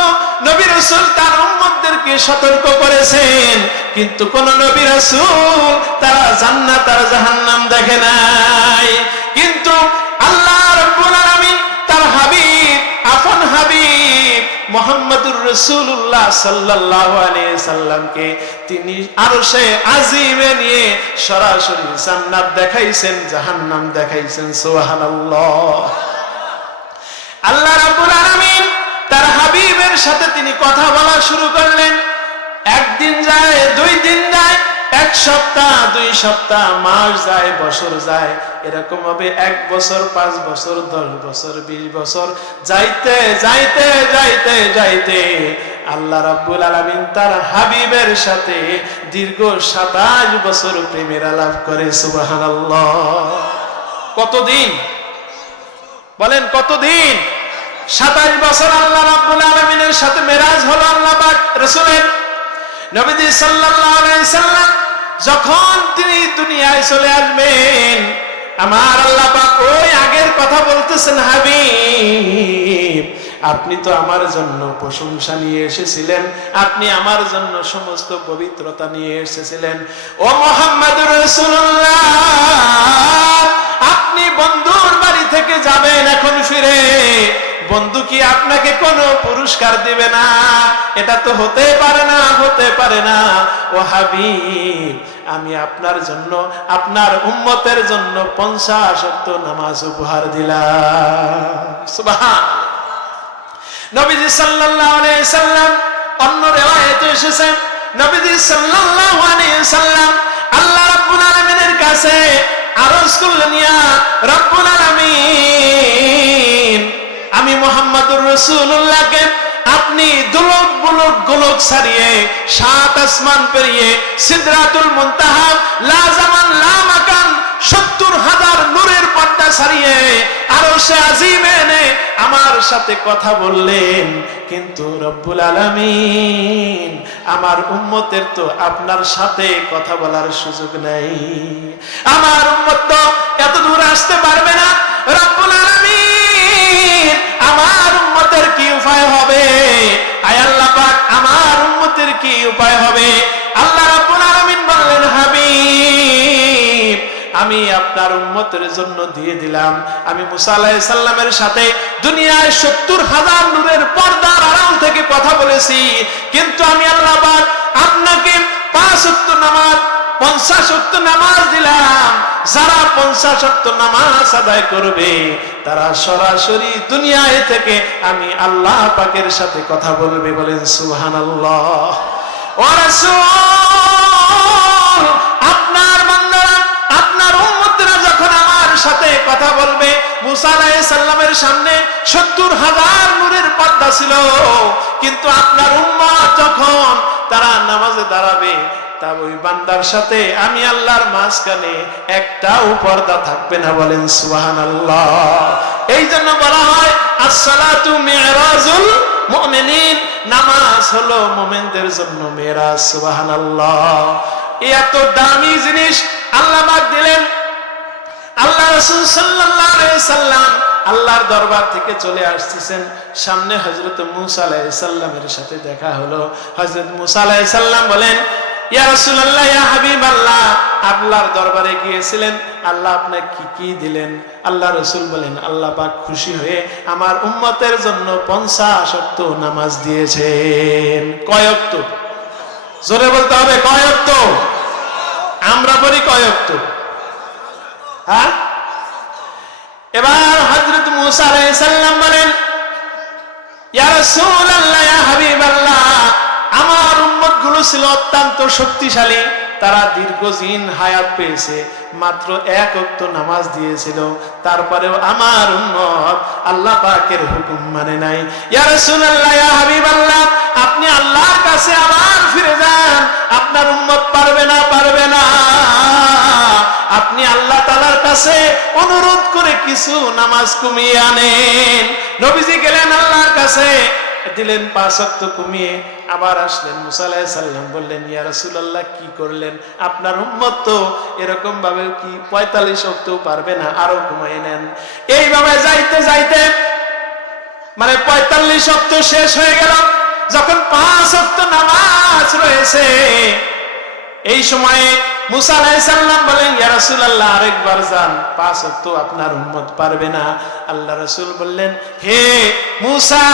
নবী রাসূল তার উম্মতদেরকে সতর্ক করেছেন, কিন্তু কোন নবী রাসূল তারা জান্নাত আর জাহান্নাম দেখে নাই। কিন্তু আল্লাহ রাব্বুল আলামিন তার হাবিব, আপন হাবিব মুহাম্মদুর রাসূলুল্লাহ সাল্লাল্লাহু আলাইহি সাল্লামকে তিনি আরশে আজিমে নিয়ে সরাসরি জান্নাত দেখাইছেন, জাহান্নাম দেখাইছেন। সুবহানাল্লাহ। আল্লাহ রাব্বুল আলামিন তার হাবিবের সাথে তিনি কথা বলা শুরু করলেন। একদিন যায়, দুই দিন যায়, এক সপ্তাহ, 2 সপ্তাহ, মাস যায়, বছর যায়, এরকম ভাবে 1 বছর, 5 বছর, 10 বছর, 20 বছর যাইতে যাইতে যাইতে যাইতে আল্লাহ রাব্বুল আলামিন তার হাবিবের সাথে দীর্ঘ 27 বছর প্রেমের আলাপ করে। সুবহানাল্লাহ। কতদিন বলেন, কতদিন? 27 বছর আল্লাহ রাব্বুল আলামিনের সাথে মেরাজ হলো আল্লাহ পাক রাসূলের। নবীজি সাল্লাল্লাহু আলাইহি সাল্লাম যখন তিনি দুনিয়ায় চলে আসবেন, আমার আল্লাহ পাক ওই আগের কথা বলতেছেন, হাবিব আপনি তো আমার জন্য প্রশংসা নিয়ে এসেছিলেন, আপনি আমার জন্য সমস্ত পবিত্রতা নিয়ে এসেছিলেন। ও মুহাম্মদুর রাসূলুল্লাহ, আপনি বন্ধুর বাড়ি থেকে যাবেন এখন ফিরে, বন্ধু কি আপনাকে তাকে কোনো পুরস্কার দিবে না। এটা তো হতে পারে না, হতে পারে না। ও হাবিব, আমি আপনার জন্য, আপনার উম্মতের জন্য 50 ওয়াক্ত নামাজ উপহার দিলাম। সুবহান। নবীজি সাল্লাল্লাহু আলাইহি সাল্লাম, অন্য রিওয়ায়াতে এসেছে নবীজি সাল্লাল্লাহু আলাইহি সাল্লাম আল্লাহ রাব্বুল আলামিনের কাছে আরজ করলেন, ইয়া রাব্বুল আলামিন, আমি মুহাম্মদুর রাসূলুল্লাহকে আপনি দুলক বুলক গোলক ছাড়িয়ে 7 আসমান পেরিয়ে সিদরাতুল মুনতাহা লা জামান লা মাকান 70,000 নূরের পর্দা ছাড়িয়ে আরশে আজিমে এনে আমার সাথে কথা বললেন, কিন্তু রব্বুল আলামিন আমার উম্মতের তো আপনার সাথে কথা বলার সুযোগ নাই। আমার উম্মত তো এত দূর আসতে পারবে না। রব্বুল আলামিন আমার উম্মতের কি উপায় হবে? আয় আল্লাহ পাক, আমার উম্মতের কি উপায় হবে? আল্লাহ রাব্বুল আলামিন বললেন, হাবিব, আমি আপনার উম্মতের জন্য দিয়ে দিলাম। আমি মুসা আলাইহিস সালামের সাথে দুনিয়ায় 70,000 নূরের পর্দার আড়াল থেকে কথা বলেছি, কিন্তু আমি আল্লাহ পাক আপনাকে 5 ওয়াক্ত নামাজ, 50 ওয়াক্ত নামাজ দিলাম। যারা 50 ওয়াক্ত নামাজ আদায় করবে তারা সরাসরি দুনিয়ায় থেকে আমি আল্লাহ পাকের সাথে কথা বলবে। বলেন সুবহানাল্লাহ। ও রাসূল, আপনার বান্দারা, আপনার উম্মতরা যখন আমার সাথে কথা বলবে, মুসা আলাইহিস সালামের সামনে 70,000 নূরের পর্দা ছিল, কিন্তু আপনার উম্মত যখন তারা নামাজে দাঁড়াবে, তা ওই বান্দার সাথে আমি আল্লাহর মাঝখানে একটাও পর্দা থাকবে না। বলেন সুবহানাল্লাহ। এই জন্য বলা হয় আসসালাতু মিরাজুল মুমিনিন, নামাজ হলো মুমিনদের জন্য মেরাজ। সুবহানাল্লাহ। এত দামি জিনিস আল্লাহ পাক দিলেন। আল্লাহ রাসূল সাল্লাল্লাহু আলাইহি সাল্লাম আল্লাহর দরবার থেকে চলে আসতেছেন, সামনে হযরত মুসা আলাইহিস সালামের সাথে দেখা হলো। হযরত মুসা আলাইহিস সালাম বলেন, ইয়া রাসূলুল্লাহ, ইয়া হাবিবাল্লাহ, আল্লাহর দরবারে গিয়েছিলেন, আল্লাহ আপনাকে কি কি দিলেন? আল্লাহ রাসূল বলেন, আল্লাহ পাক খুশি হয়ে আমার উম্মতের জন্য 50 ওয়াক্ত নামাজ দিয়েছেন। কয় ওয়াক্ত? জোরে বলতে হবে, কয় ওয়াক্ত? আমরা পড়ি কয় ওয়াক্ত? হ্যাঁ? এবার হযরত মুসা আলাইহিস সালাম বলেন, ইয়া রাসূলুল্লাহ, ইয়া হাবিবাল্লাহ, আমার উম্মত গুলো ছিল অত্যন্ত শক্তিশালী, তারা দীর্ঘদিন হায়াত পেয়েছে, মাত্র 1 ওয়াক্ত নামাজ দিয়েছিল, তারপরেও আমার উম্মত আল্লাহ পাকের হুকুম মানে নাই। ইয়া রাসূলুল্লাহ, ইয়া হাবিবাল্লাহ, আপনি আল্লাহর কাছে আবার ফিরে যান, আপনার উম্মত পারবে না, পারবে না। আপনি আল্লাহ তাআলার কাছে অনুরোধ করে কিছু নামাজ কমিয়ে আনেন। নবীজি গেলেন আল্লাহর কাছে, দিলেন 5 ওয়াক্ত কমিয়ে, আবার আসলেন। মুসা আলাইহিস সালাম বললেন, ইয়া রাসূলুল্লাহ, কি করলেন? আপনার উম্মত তো এরকম ভাবে কি 45 ওয়াক্তও পারবে না, আরো কমিয়ে নেন। এইভাবে যাইতে যাইতে মানে 45 ওয়াক্ত শেষ হয়ে গেল। যখন 5 ওয়াক্ত নামাজ রয়েছে, এই সময়ে মুসা আলাইহিস সালাম বলেন, ইয়া রাসূলুল্লাহ, আরেকবার যান, 5 ওয়াক্ত আপনার উম্মত পারবে না। আল্লাহ রাসূল বললেন, হে মুসা,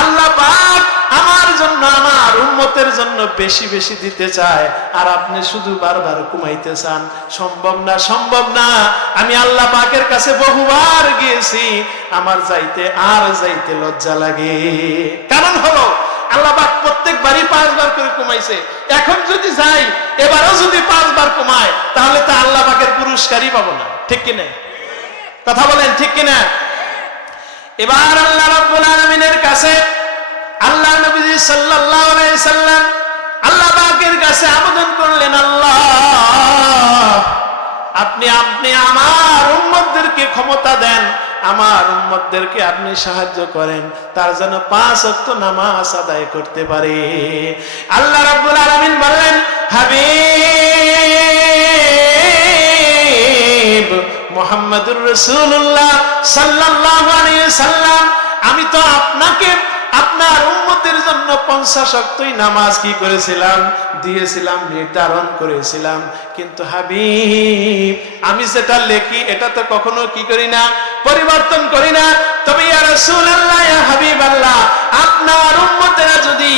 আল্লাহ পাক আমার জন্য, আমার উম্মতের জন্য বেশি বেশি দিতে চায়, আর আপনি শুধু বারবার কমাইতে চান। সম্ভব না, সম্ভব না। আমি আল্লাহ পাকের কাছে বহুবার গিয়েছি, আমার যাইতে আর যাইতে লজ্জা লাগে। কারণ হলো আল্লাহ পাক প্রত্যেকবারই 5 বার করে কমাইছে। এখন যদি যাই, এবারও যদি 5 বার কমায়, তাহলে তো আল্লাহ পাকের পুরস্কারই পাবো না। ঠিক কিনা? কথা বলেন, ঠিক কিনা? এবার আল্লাহ রাব্বুল আলামিনের কাছে আল্লাহ নবী সাল্লাল্লাহু আলাইহি সাল্লাম আল্লাহ পাকের কাছে আবেদন করলেন, আল্লাহ, আপনি আমার উম্মতদেরকে ক্ষমতা দেন, আমার উম্মতদেরকে আপনি সাহায্য করেন, তার যেন 5 ওয়াক্ত নামাজ আদায় করতে পারে। আল্লাহ রাব্বুল আলামিন বললেন, হাবিব মুহাম্মদুর রাসূলুল্লাহ সাল্লাল্লাহু আলাইহি সাল্লাম, আমি তো আপনাকে আপনার উম্মতের জন্য 50 ওয়াক্তই নামাজ কি করেছিলাম? দিয়েছিলাম, নির্ধারণ করেছিলাম। কিন্তু হাবিব, আমি যেটা লেখি এটা তো কখনো কি করি না, পরিবর্তন করি না। তবে ইয়া রাসূলুল্লাহ, ইয়া হাবিবাল্লাহ, আপনার উম্মতেরা যদি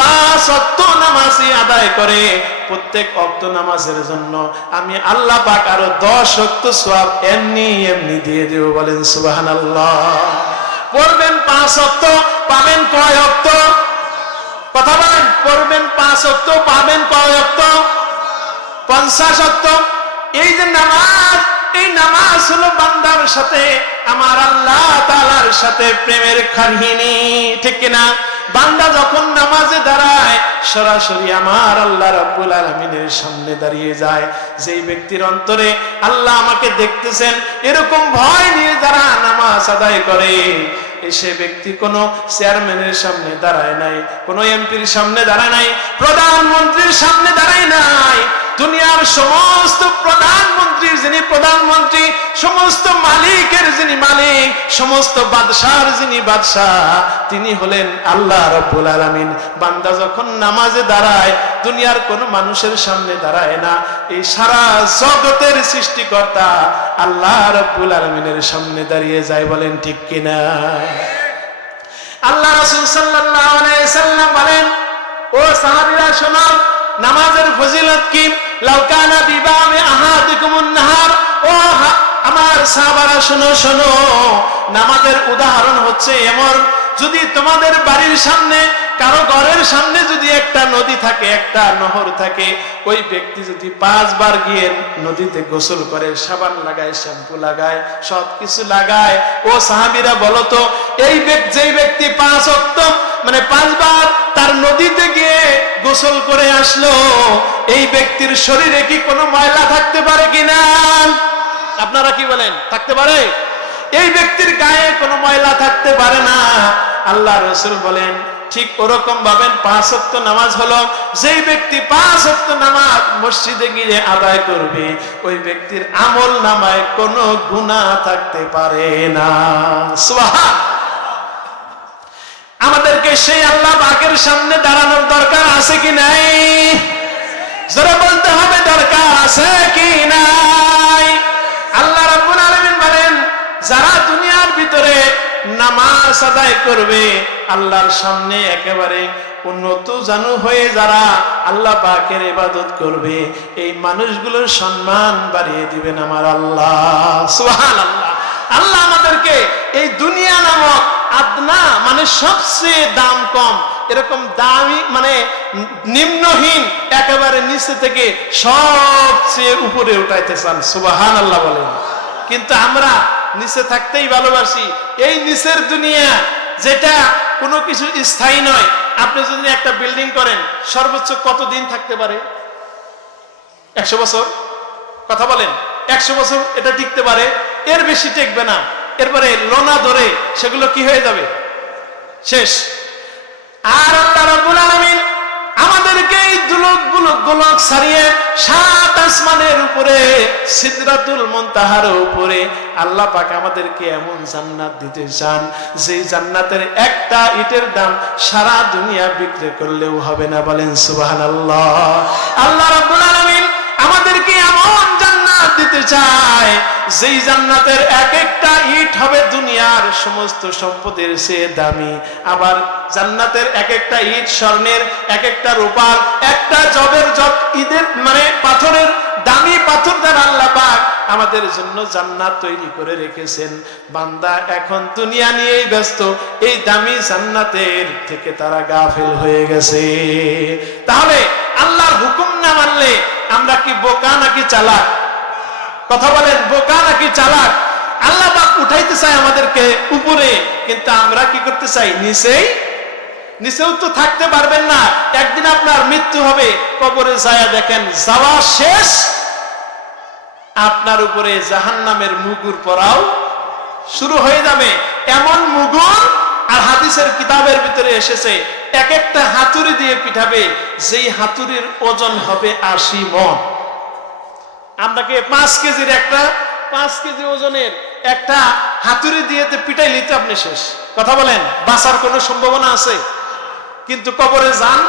5 ওয়াক্ত নামাজ আদায় করে, প্রত্যেক ওয়াক্ত নামাজের জন্য আমি আল্লাহ পাক আরো 10 ওয়াক্ত সওয়াব এমনি দিয়ে দেব। বলেন সুবহানাল্লাহ। পড়বেন 5 ওয়াক্ত, পাবেন কয় ওয়াক্ত? কথা বলেন। পড়বেন 5 ওয়াক্ত, পাবেন কয় ওয়াক্ত? 50 ওয়াক্ত। এই যে নামাজ, এই নামাজ হলো বান্দার সাথে আমার আল্লাহ তাআলার সাথে প্রেমের কাহিনী, ঠিক কিনা? বান্দা যখন নামাজে দাঁড়ায় সরাসরি আমার আল্লাহ রাব্বুল আলামিনের সামনে দাঁড়িয়ে যায়। যেই ব্যক্তির অন্তরে আল্লাহ আমাকে দেখতেছেন এরকম ভয় নিয়ে যারা নামাজ আদায় করে, সে ব্যক্তি কোনো চেয়ারম্যানের সামনে দাঁড়ায় নাই, কোনো এমপির সামনে দাঁড়ায় নাই, প্রধানমন্ত্রীর সামনে দাঁড়ায় নাই। দুনিয়ার সমস্ত প্রধানমন্ত্রীর যিনি প্রধানমন্ত্রী, সমস্ত মালিকের যিনি মালিক, সমস্ত বাদশার যিনি বাদশাহ, তিনি হলেন আল্লাহ রাব্বুল আলামিন। বান্দা যখন নামাজে দাঁড়ায় দুনিয়ার কোন মানুষের সামনে দাঁড়ায় না, এই সারা জগতের সৃষ্টিকর্তা আল্লাহ রাব্বুল আলামিনের সামনে দাঁড়িয়ে যায়। বলেন ঠিক কিনা? আল্লাহ রাসূল সাল্লাল্লাহু আলাইহি সাল্লাম বলেন, ও সাহাবীরা শোনো নামাজের ফজিলত কি। লাউ কানা বিবাবে আহাদিকুমুন নাহার, ও আমার সাহাবারা শোনো, নামাজের উদাহরণ হচ্ছে এমন, যদি তোমাদের বাড়ির সামনে কারো ঘরের সামনে যদি একটা নদী থাকে, একটা নহর থাকে, ওই ব্যক্তি যদি 5 বার গিয়ে নদীতে গোসল করে, সাবান লাগায়, শ্যাম্পু লাগায়, সবকিছু লাগায়, ও সাহাবীরা বলো তো এই যেই ব্যক্তি 5 ওয়াক্ত মানে 5 বার তার নদীতে গিয়ে গোসল করে আসলো, এই ব্যক্তির শরীরে কি কোনো ময়লা থাকতে পারে কিনা? আপনারা কি বলেন? থাকতে পারে? এই ব্যক্তির গায়ে কোনো ময়লা থাকতে পারে না। আল্লাহ রাসূল বলেন ঠিক ওরকম ভাবেন 5 ওয়াক্ত নামাজ হলো, যেই ব্যক্তি 5 ওয়াক্ত নামাজ মসজিদে গিয়ে আদায় করবে, ওই ব্যক্তির আমল নামায় কোনো গুনাহ থাকতে পারে না। সুবহান। আমাদেরকে সেই আল্লাহ পাকের সামনে দাঁড়ানোর দরকার আছে কি নাই? জোরে বলতে হবে, দরকার আছে কি নাই? আল্লাহ রাব্বুল আলামিন বলেন, যারা দুনিয়ার ভিতরে নামাজ আদায় করবে, আল্লাহর সামনে একেবারে উন্নত জানু হয়ে যারা আল্লাহ পাকের ইবাদত করবে, এই মানুষগুলোর সম্মান বাড়িয়ে দিবেন আমার আল্লাহ। সুবহানাল্লাহ। আল্লাহ আমাদেরকে এই দুনিয়া নামক আদনা মানে সবচেয়ে দাম কম, এরকম দামি মানে নিম্নহীন একেবারে নিচে থেকে সবচেয়ে উপরে উঠাইতে চান। সুবহানাল্লাহ বলেন। কিন্তু আমরা নিচে থাকতেই ভালোবাসি। এই নিচের দুনিয়া যেটা কোনো কিছু স্থায়ী নয়। আপনি যদি একটা বিল্ডিং করেন সর্বোচ্চ কতদিন থাকতে পারে? 100 বছর। কথা বলেন, 100 বছর এটা টিকতে পারে, এর বেশি টিকবে না। এরপরে লোনা ধরে সেগুলো কি হয়ে যাবে? শেষ। আর আল্লাহ রাব্বুল আলামিন আমাদেরকে এই গোলক ছাড়িয়ে 7 আসমানের উপরে সিদরাতুল মুনতাহার উপরে আল্লাহ পাক আমাদেরকে এমন জান্নাত দিতে চান, যেই জান্নাতের একটা ইটের দাম সারা দুনিয়া বিক্রি করলেও হবে না। বলেন সুবহানাল্লাহ। আল্লাহ রাব্বুল আলামিন আমাদেরকে এমন জান্নাত দিতে চায়, যেই জান্নাতের এক একটা ইট হবে দুনিয়ার সমস্ত সম্পদের চেয়ে দামি। আবার জান্নাতের এক একটা ইট স্বর্ণের, এক একটা রূপার, একটা জবের জব ঈদের মানে পাথরের দামি পাথর দ্বারা আল্লাহ পাক আমাদের জন্য জান্নাত তৈরি করে রেখেছেন। বান্দা এখন দুনিয়া নিয়েই ব্যস্ত, এই দামি জান্নাতের থেকে তারা গাফিল হয়ে গেছে। তাহলে আল্লাহর হুকুম না মানলে আমরা কি বোকা নাকি চালাক? কথা বলেন, বোকা নাকি চালাক? আল্লাহ পাক উঠাইতে চায় আমাদেরকে উপরে, কিন্তু আমরা কি করতে চাই? নিচেও তো থাকতে পারবেন না। একদিন আপনার মৃত্যু হবে, কবরে যায় দেখেন যাওয়া শেষ, আপনার উপরে জাহান্নামের মুগুর পড়াও শুরু হয়ে যাবে। এমন মুগুর, আর হাদিসের কিতাবের ভিতরে এসেছে এক একটা হাতুড়ি দিয়ে পিঠাবে, যেই হাতুড়ির ওজন হবে 80 মণ। আপনাকে 5 কেজির একটা 5 কেজি ওজনের একটা হাতুড়ি দিয়ে পিটাইলে তো আপনি শেষ। কথা বলেন, বাঁচার কোনো সম্ভাবনা আছে? কিন্তু কবরে যান,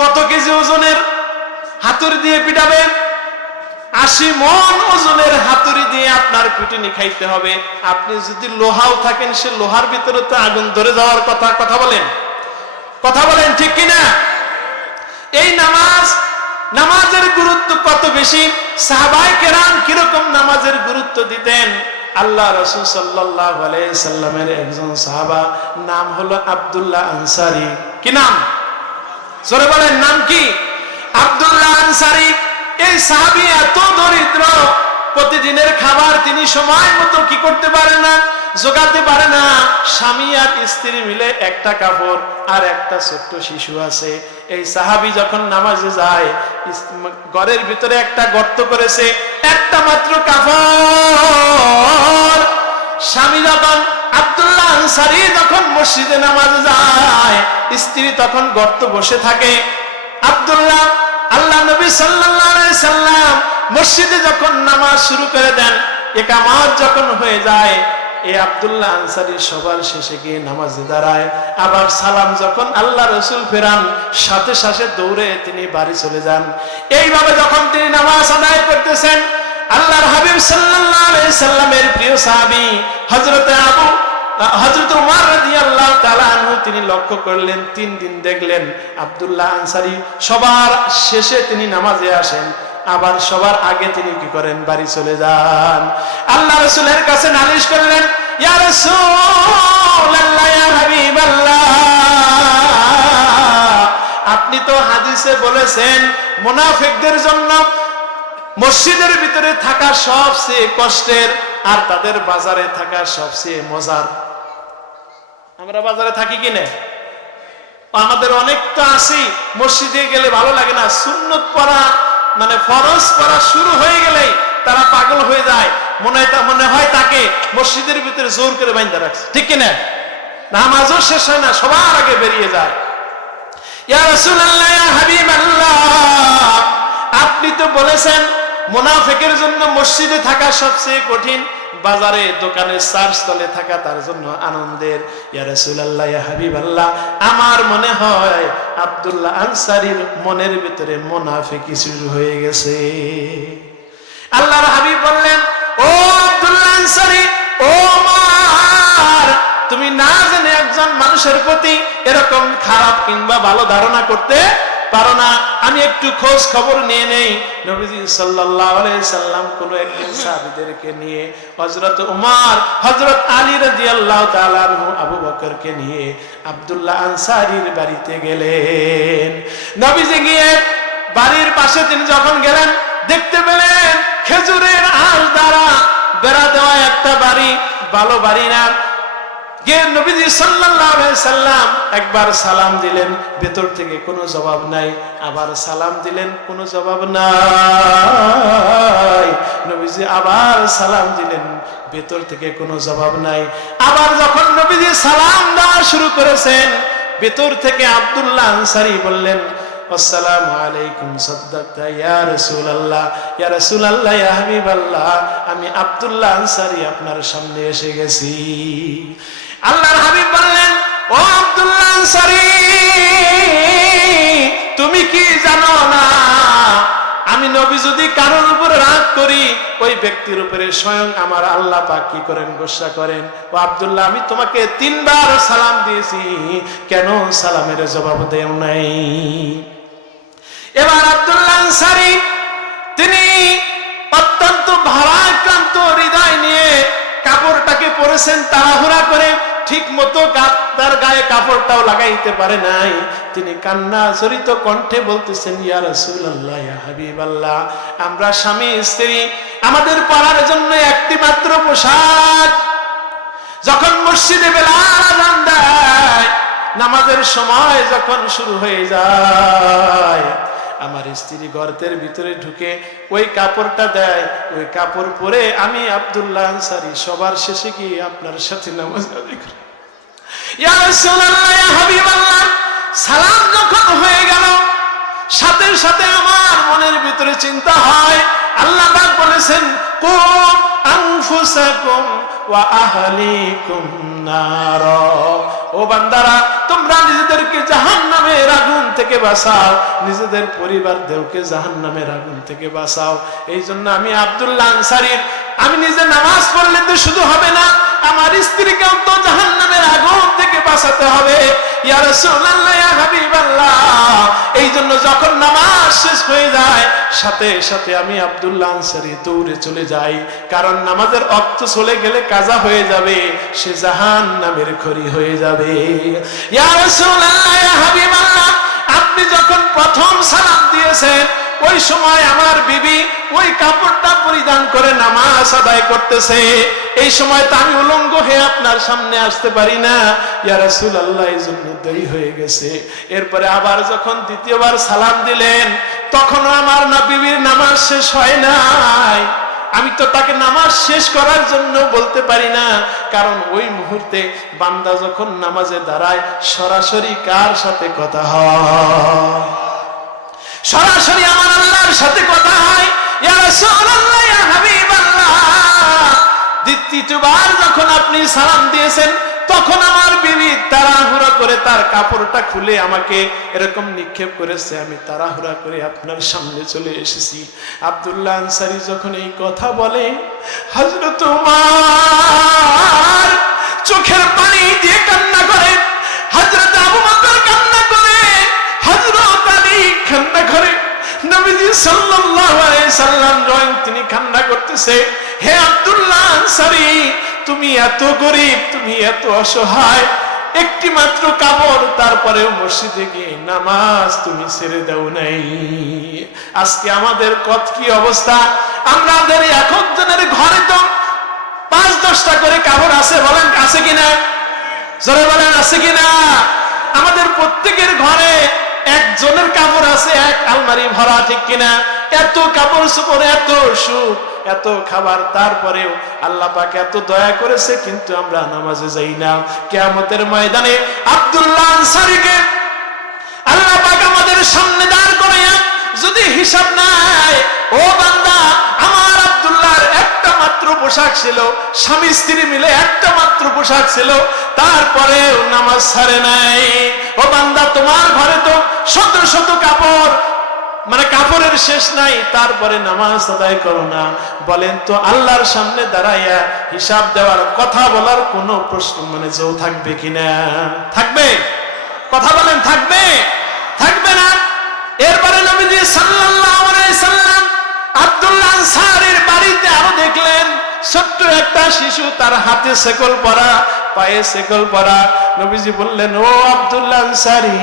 কত কেজি ওজনের হাতুড়ি দিয়ে পিটাবেন? 80 মণ ওজনের হাতুড়ি দিয়ে আপনার পিটুনি খাইতে হবে। আপনি যদি লোহাও থাকেন, সে লোহার ভিতরে তো আগুন ধরে যাওয়ার কথা বলেন ঠিক কিনা? এই নামাজের গুরুত্ব কত বেশি, সাহাবায়ে কেরাম কিরকম নামাজের গুরুত্ব দিতেন। আল্লাহ রাসূল সাল্লাল্লাহু আলাইহি সাল্লামের একজন সাহাবা, নাম হলো আব্দুল্লাহ আনসারী। কি নাম? জোরে বলেন, নাম কি? আব্দুল্লাহ আনসারী। এই সাহাবী এত দরিদ্র, প্রতিদিনের খাবার তিনি সময় মতো কি করতে পারে না, জোগাতে পারে না। স্বামী আর স্ত্রী মিলে একটা কাপড় আর একটা ছোট্ট শিশু আছে। এই সাহাবী যখন নামাজে যায়, ঘরের ভিতরে একটা গর্ত করেছে, একটা মাত্র কাপড়। স্বামী যখন, আব্দুল্লাহ আনসারী যখন মসজিদে নামাজে যায়, স্ত্রী তখন গর্ত বসে থাকে। আল্লাহ নবী সাল্লাল্লাহু আলাইহি সাল্লাম মসজিদে যখন নামাজ শুরু করে দেন, ইকামত যখন হয়ে যায়, এই আব্দুল্লাহ আনসারী সবার শেষে গিয়ে নামাজে দাঁড়ায়। আবার সালাম যখন আল্লাহ রাসূল ফেরান, সাথে সাথে দৌড়ে তিনি বাড়ি চলে যান। এইভাবে যখন তিনি নামাজ আদায় করতেছেন, আল্লাহর হাবিব সাল্লাল্লাহু আলাইহি সাল্লামের প্রিয় সাহাবী হযরত উমর রাদিয়াল্লাহু তাআলা আনহু তিনি লক্ষ্য করলেন, 3 দিন দেখলেন আব্দুল্লাহ আনসারী সবার শেষে তিনি নামাজে আসেন, আবার সবার আগে তিনি কি করেন, বাড়ি চলে যান। আল্লাহ রাসূলের কাছে নালিশ করলেন, ইয়া রাসূলুল্লাহ, ইয়া হাবিবাল্লাহ, আপনি তো হাদিসে বলেছেন মুনাফিকদের জন্য মসজিদের ভিতরে থাকা সবচেয়ে কষ্টের, আর তাদের বাজারে থাকা সবচেয়ে মজার। আমরা বাজারে থাকি কিনা? আমাদের অনেক তো আসি, মসজিদে গেলে ভালো লাগে না। সুন্নত পড়া মানে ফরজ পড়া শুরু হয়ে গেলেই তারা পাগল হয়ে যায়, মনে হয় তাকে মসজিদের ভিতরে জোর করে বাইন্ধা রাখছে, ঠিক কিনা? নামাজও শেষ হয় না, সবার আগে বেরিয়ে যায়। ইয়া রাসূলুল্লাহ, ইয়া হাবিবাল্লাহ, আপনি তো বলেছেন মুনাফিকের জন্য মসজিদে থাকা সবচেয়ে কঠিন, বাজারে দোকানে চারতলে থাকা তার জন্য আনন্দের। ইয়া রাসূলুল্লাহ, ইয়া হাবিবাল্লাহ, আমার মনে হয় আব্দুল্লাহ আনসারীর মনের ভিতরে মুনাফিকি শুরু হয়ে গেছে। আল্লাহর হাবিব বললেন, ও আব্দুল্লাহ আনসারী, ও আমার, তুমি না জেনে একজন মানুষের প্রতি এরকম খারাপ কিংবা ভালো ধারণা করতে পারো না। আমি একটু খোঁজ খবর নিয়ে নেই। নবীজি সাল্লাল্লাহু আলাইহি সাল্লাম কোন একদিন সাহাবীদেরকে নিয়ে, হযরত উমর, হযরত আলী রাদিয়াল্লাহু তাআলা আনহু, আবু বকরকে নিয়ে আব্দুল্লাহ আনসারীর বাড়িতে গেলেন। নবীজি গিয়ে বাড়ির পাশে তিনি যখন গেলেন, দেখতে পেলেন খেজুরের আঁশ দ্বারা বেড়া দেওয়া একটা বাড়ি, ভালো বাড়ি না। নবীজি সাল্লাল্লাহু আলাইহি সাল্লাম একবার সালাম দিলেন, ভেতর থেকে কোনো জবাব নাই। আবার সালাম দিলেন, কোনো জবাব নাই। নবীজি আবার সালাম দিলেন, ভেতর থেকে কোনো জবাব নাই। আবার যখন নবীজি সালাম দেওয়া শুরু করেছেন, ভেতর থেকে আব্দুল্লাহ আনসারী বললেন, আসসালামু আলাইকুম, সাদ্দাকতা ইয়া রাসূলুল্লাহ, ইয়া রাসূলুল্লাহ, ইয়া হাবিবাল্লাহ, আমি আব্দুল্লাহ আনসারী আপনার সামনে এসে গেছি। আল্লাহর হাবিব বললেন, ও আব্দুল্লাহ আনসারী, তুমি কি জানো না, আমি নবী যদি কারোর উপরে রাগ করি, ওই ব্যক্তির উপরে স্বয়ং আমার আল্লাহ পাক কি করেন, গোসা করেন। ও আব্দুল্লাহ, আমি তোমাকে 3 বার সালাম দিয়েছি, কেন সালামের জবাব দেও নাই? এবার আব্দুল্লাহ আনসারী তিনি অত্যন্ত ভারাক্রান্ত হৃদয় নিয়ে কাপড়টাকে পরেছেন তাড়াহুড়া করে, ঠিক মতো তার গায়ে কাপড়টাও লাগাইতে পারে নাই। তিনি কান্না জড়িত কণ্ঠে বলতেছেন, ইয়া রাসূলুল্লাহ, ইয়া হাবিবাল্লাহ, আমরা স্বামী স্ত্রী, আমাদের পরার জন্য একটি মাত্র পোশাক। যখন মসজিদে বেলাল আযান দেয়, নামাজের সময় যখন শুরু হয়ে যায়, আমার স্ত্রী গর্তের ভিতরে ঢুকে ওই কাপড়টা দেয়, ওই কাপড় পরে আমি আব্দুল্লাহ আনসারী সবার শেষে গিয়ে আপনার সাথে নামাজ আদায় করি। ইয়া রাসূলুল্লাহ, ইয়া হাবিবাল্লাহ, সালাম যখন হয়ে গেল, সাথে সাথে আমার মনের ভিতরে চিন্তা হয়, আল্লাহ পাক বলেছেন, কুম আনফুসাকুম ওয়া আহলিকুম নার, ও বান্দারা, তোমরা নিজেদেরকে জাহান্নামের আগুন থেকে বাঁচাও, নিজেদের পরিবারদেরকে জাহান্নামের আগুন থেকে বাঁচাও। এই জন্য আমি আব্দুল্লাহ আনসারীর আমি নিজে নামাজ পড়লে তো শুধু হবে না, আমার স্ত্রীকেও তো জাহান্নামের আগুন থেকে বাঁচাতে হবে। ইয়া রাসূলুল্লাহ, ইয়া হাবিবাল্লাহ, এই জন্য যখন নামাজ শেষ হয়ে যায় সাথে সাথে আমি আব্দুল্লাহ আনসারী দৌড়ে চলে যাই, কারণ নামাজের ওয়াক্ত চলে গেলে কাজা হয়ে যাবে, সে জাহান্নামের খড়ি হয়ে যাবে। ইয়া রাসূলুল্লাহ, ইয়া হাবিবাল্লাহ, আপনি যখন প্রথম সালাম দিয়েছেন ওই সময় আমার বিবি ওই কাপড়টা পরিধান করে নামাজ আদায় করতেছে, এই সময় তো আমি উলঙ্গ হয়ে আপনার সামনে আসতে পারি না। ইয়া রাসূলুল্লাহ, এই জন্য দেরি হয়ে গেছে। এরপরে আবার যখন দ্বিতীয়বার সালাম দিলেন তখনও আমার না বিবির নামাজ শেষ হয় নাই। আমি তো তাকে নামাজ শেষ করার জন্য বলতে পারি না, কারণ ওই মুহূর্তে বান্দা যখন নামাজে দাঁড়ায় সরাসরি কার সাথে কথা হয়? সরাসরি আমার আল্লাহর সাথে কথা হয়। ইয়া রাসূলুল্লাহ, ইয়া হাবিবাল্লাহ, দ্বিতীয়বার যখন আপনি সালাম দিয়েছেন তখন আমার বিবি তাড়াহুড়া করে তার কাপড়টা খুলে আমাকে এরকম নিক্ষেপ করেছে, আমি তাড়াহুড়া করে আপনার সামনে চলে এসেছি। আব্দুল্লাহ আনসারী যখন এই কথা বলে, হযরত ওমর চোখের পানি দিয়ে কান্না করে, হযরত আবু বকর কান্না করে, হযরত আলী কান্না করে, নবীজি সাল্লাল্লাহু আলাইহি সাল্লাম তিনি কান্না করতেছে, হে আব্দুল্লাহ আনসারী, তুমি এত গরীব, তুমি এত অসহায়, একটি মাত্র কাপড়, তারপরেও মসজিদে গিয়ে নামাজ তুমি ছেড়ে দাও নাই। আজকে আমাদের কত কি অবস্থা, আমাদের একজনের ঘরে তো 5-10টা করে কাপড় আছে, বলেন আছে কিনা? জোরে বলেন আছে কিনা? আমাদের প্রত্যেকের ঘরে একজনের কাপড় আছে এক আলমারি ভরা, ঠিক কিনা? এত কাপড় চোপড়, এত সুখ, এত খাবার, তারপরেও আল্লাহ পাক এত দয়া করেছে, কিন্তু আমরা নামাজে যাই না। কিয়ামতের ময়দানে আব্দুল্লাহ আনসারীকে আল্লাহ পাক আমাদের সামনে দাঁড় করাইয়া যদি হিসাব নাই, ও বান্দা, আমার আব্দুল্লাহর একটা মাত্র পোশাক ছিল, স্বামী স্ত্রী মিলে একটা মাত্র পোশাক ছিল, তারপরেও নামাজ ছাড়ে নাই। ও বান্দা, তোমার ঘরে তো শত শত কাপড়, মানে কাপড়ের শেষ নাই, তারপরে নামাজ আদায় করো না। বলেন তো আল্লাহর সামনে দাঁড়াইয়া হিসাব দেওয়ার কথা বলার কোন প্রশ্ন মানে জো থাকবে কিনা? থাকবে? কথা বলেন, থাকবে? থাকবে না। এরপরে নবীজি সাল্লাল্লাহু আলাইহি সাল্লাম আব্দুল্লাহ আনসারীর বাড়িতে আরো দেখলেন ছোট্ট একটা শিশু, তার হাতে শেকল পরা, পায়ে শেকল পরা। নবীজি বললেন, ও আব্দুল্লাহ আনসারী,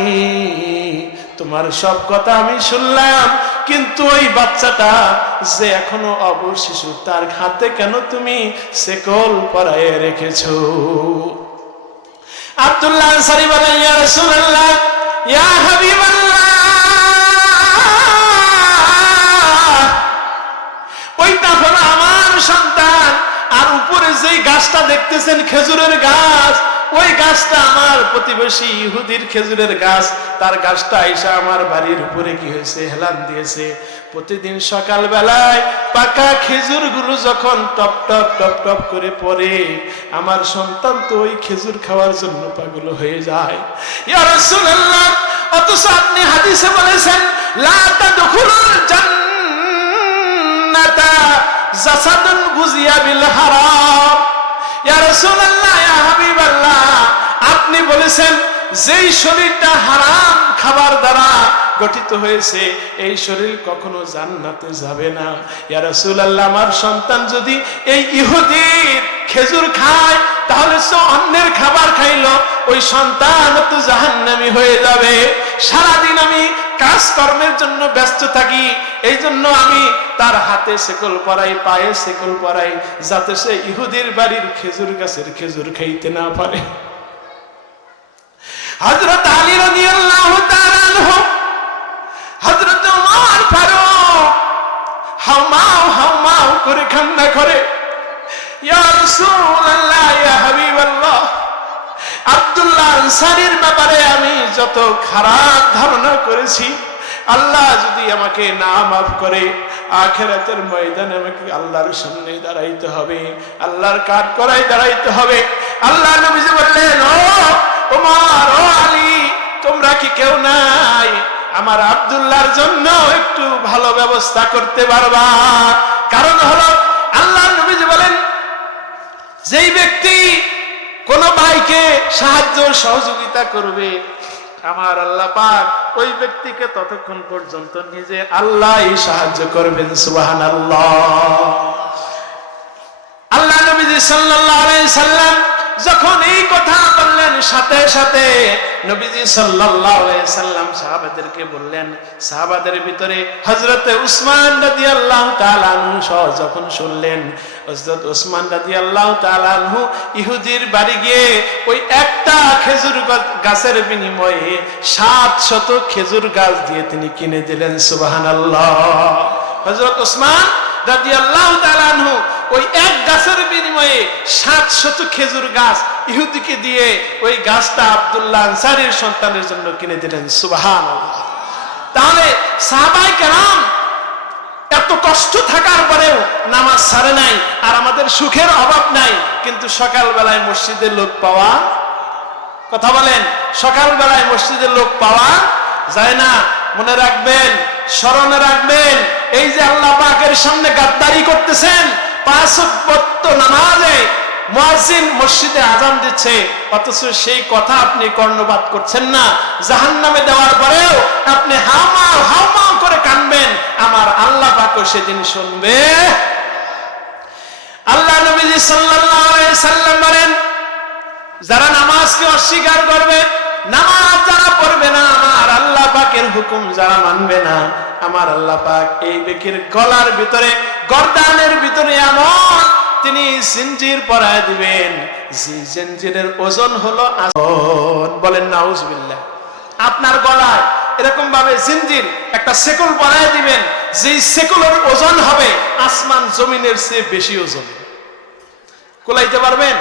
তোমার সব কথা আমি শুনলাম, কিন্তু ওই বাচ্চাটা যে এখনো অবশ শিশু, তার হাতে কেন তুমি শেকল পরায়ে রেখেছো? আব্দুল্লাহ আনসারী বলেন, ইয়া রাসূলুল্লাহ, ইয়া হাবিবাল্লাহ, ওইটা হলো আমার সন্তান, আর উপরে যেই গাছটা দেখতেছেন খেজুরের গাছ, ওই গাছটা আমার প্রতিবেশী ইহুদির খেজুরের গাছ, তার গাছটা আইসা আমার বাড়ির উপরে কি হয়েছে, হেলান দিয়েছে। প্রতিদিন সকাল বেলায় পাকা খেজুর গুলো যখন টপ টপ টপ টপ করে পড়ে, আমার সন্তান তো ওই খেজুর খাওয়ার জন্য পাগল হয়ে যায়। ইয়া রাসূলুল্লাহ, অথচ আপনি হাদিসে বলেছেন, লা তাদখুলুল জান্নাতা জাসাদুন গুজিয়া বিল হারাম। ইয়া রাসূলুল্লাহ, ইয়া হাবিবাল্লাহ, আপনি বলেছেন যেই শরীরটা হারাম খাবার দ্বারা গঠিত হয়েছে, এই শরীর কখনো জান্নাতে যাবে না। ইয়া রাসূলুল্লাহ, আমার সন্তান যদি এই ইহুদির খেজুর খায়, তাহলে সে অন্যের খাবার খাইলো, ওই সন্তান তো জাহান্নামী হয়ে যাবে। সারাদিন আমি কাজকর্মের জন্য ব্যস্ত থাকি, এই জন্য আমি তার হাতে শেকল পরাই, পায়ে শেকল পরাই, যাতে সে ইহুদির বাড়ির খেজুর গাছের খেজুর খাইতে না পারে। হযরত আলী রাদিয়াল্লাহু তাআলা আনহু, হযরত ওমর ফারুক হাউমাউ হাউমাউ করে কান্না করে, ইয়া রাসূলুল্লাহ, ইয়া হাবিবাল্লাহ, আব্দুল্লাহ আনসারীর ব্যাপারে আমি যত খারাপ ধারণা করেছি, আল্লাহ যদি আমাকে না মাফ করে, আখিরাতের ময়দানে আমাকে আল্লাহর সামনে দাঁড়াইতে হবে, আল্লাহর কাঠ করায় দাঁড়াইতে হবে। আল্লাহ নবীজি বললেন, ও ওমর, ও আলী, তোমরা কি কেউ নাই আমার আব্দুল্লাহর জন্য একটু ভালো ব্যবস্থা করতে পারবা? কারণ হলো আল্লাহ নবীজি বলেন, যেই ব্যক্তি কোন ভাইকে সাহায্য সহযোগিতা করবে, আমার আল্লাহ পাক ওই ব্যক্তিকে ততক্ষণ পর্যন্ত নিজে আল্লাহই সাহায্য করবেন। সুবহানাল্লাহ। আল্লাহ নবীজি সাল্লাল্লাহু আলাইহি সাল্লাম যখন এই কথা বললেন, সাথে সাথে নবীজি সাল্লাল্লাহু আলাইহি সাল্লাম সাহাবাদেরকে বললেন, সাহাবাদের ভিতরে হযরত উসমান রাদিয়াল্লাহু তাআলা আনহু সহ যখন শুনলেন, হযরত উসমান রাদিয়াল্লাহু তাআলা আনহু ইহুদির বাড়ি গিয়ে ওই একটা খেজুর গাছের বিনিময়ে 700 খেজুর গাছ দিয়ে তিনি কিনে দিলেন। সুবহানাল্লাহ। হযরত উসমান রাদিয়াল্লাহু তাআলা আনহু ওই এক গাছের বিনিময়ে 700 খেজুর গাছ ইহুদিকে দিয়ে ওই গাছটা আব্দুল্লাহ আনসারীর সন্তানের জন্য কিনে দিলেন। সুবহানাল্লাহ। তাহলে সাহাবায়ে কেরাম এত কষ্ট থাকার পরেও নামাজ ছাড়ে নাই, আর আমাদের সুখের অভাব নাই, কিন্তু সকালবেলায় মসজিদে লোক পাওয়া, কথা বলেন, সকালবেলায় মসজিদে লোক পাওয়া যায় না। মনে রাখবেন, স্মরণে রাখবেন, এই যে আল্লাহ পাকের সামনে গাদ্দারি করতেছেন, 5 ওয়াক্ত নামাজে মুয়াজ্জিন মসজিদে আযান দিচ্ছে, অথচ সেই কথা আপনি কর্ণপাত করছেন না। জাহান্নামে দেওয়ার পরেও আপনি হাউমাউ করে কাঁদবেন, আমার আল্লাহ পাকও সেদিন শুনবে। আল্লাহ নবীজি সাল্লাল্লাহু আলাইহি সাল্লাম বলেন, যারা নামাজকে অস্বীকার করবে, নামাজ যারা পড়বে না, আমার আল্লাহ পাকের হুকুম যারা মানবে না, আমার আল্লাহ পাক এই ব্যক্তির গলার ভিতরে, গর্দানের ভিতরে এমন তিনি জিনজির পরায় দিবেন, যে জিনজিরের ওজন হলো আজন। বলেন নাউজুবিল্লাহ। আপনার গলায় এরকম ভাবে জিনজির একটা শেকল পরায় দিবেন, যে শেকলের ওজন হবে আসমান জমিনের চেয়ে বেশি ওজন। কুলাইতে পারবেন?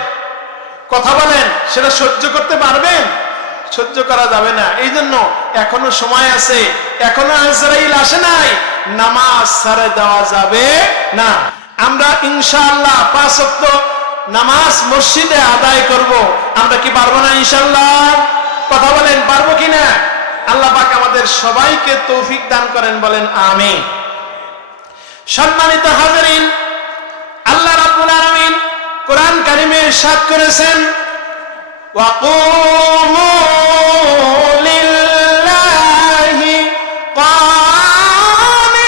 কথা বলেন, সেটা সহ্য করতে পারবেন? সহ্য করা যাবে না। এই জন্য এখনো সময় আছে, এখনো আজরাইল আসে নাই, নামাজ ছেড়ে দেওয়া যাবে না। আমরা ইনশাআল্লাহ 5 ওয়াক্ত নামাজ মসজিদে আদায় করব। আমরা কি পারবো না ইনশাআল্লাহ? কথা বলেন, পারবো কিনা? আল্লাহ পাক আমাদের সবাইকে তৌফিক দান করেন, বলেন আমিন। সম্মানিত হাজিরিন, আল্লাহ রাব্বুল আলামিন কোরআন কারিমে ইরশাদ করেছেন, ওয়াকুমু লিল্লাহি কানিতিন।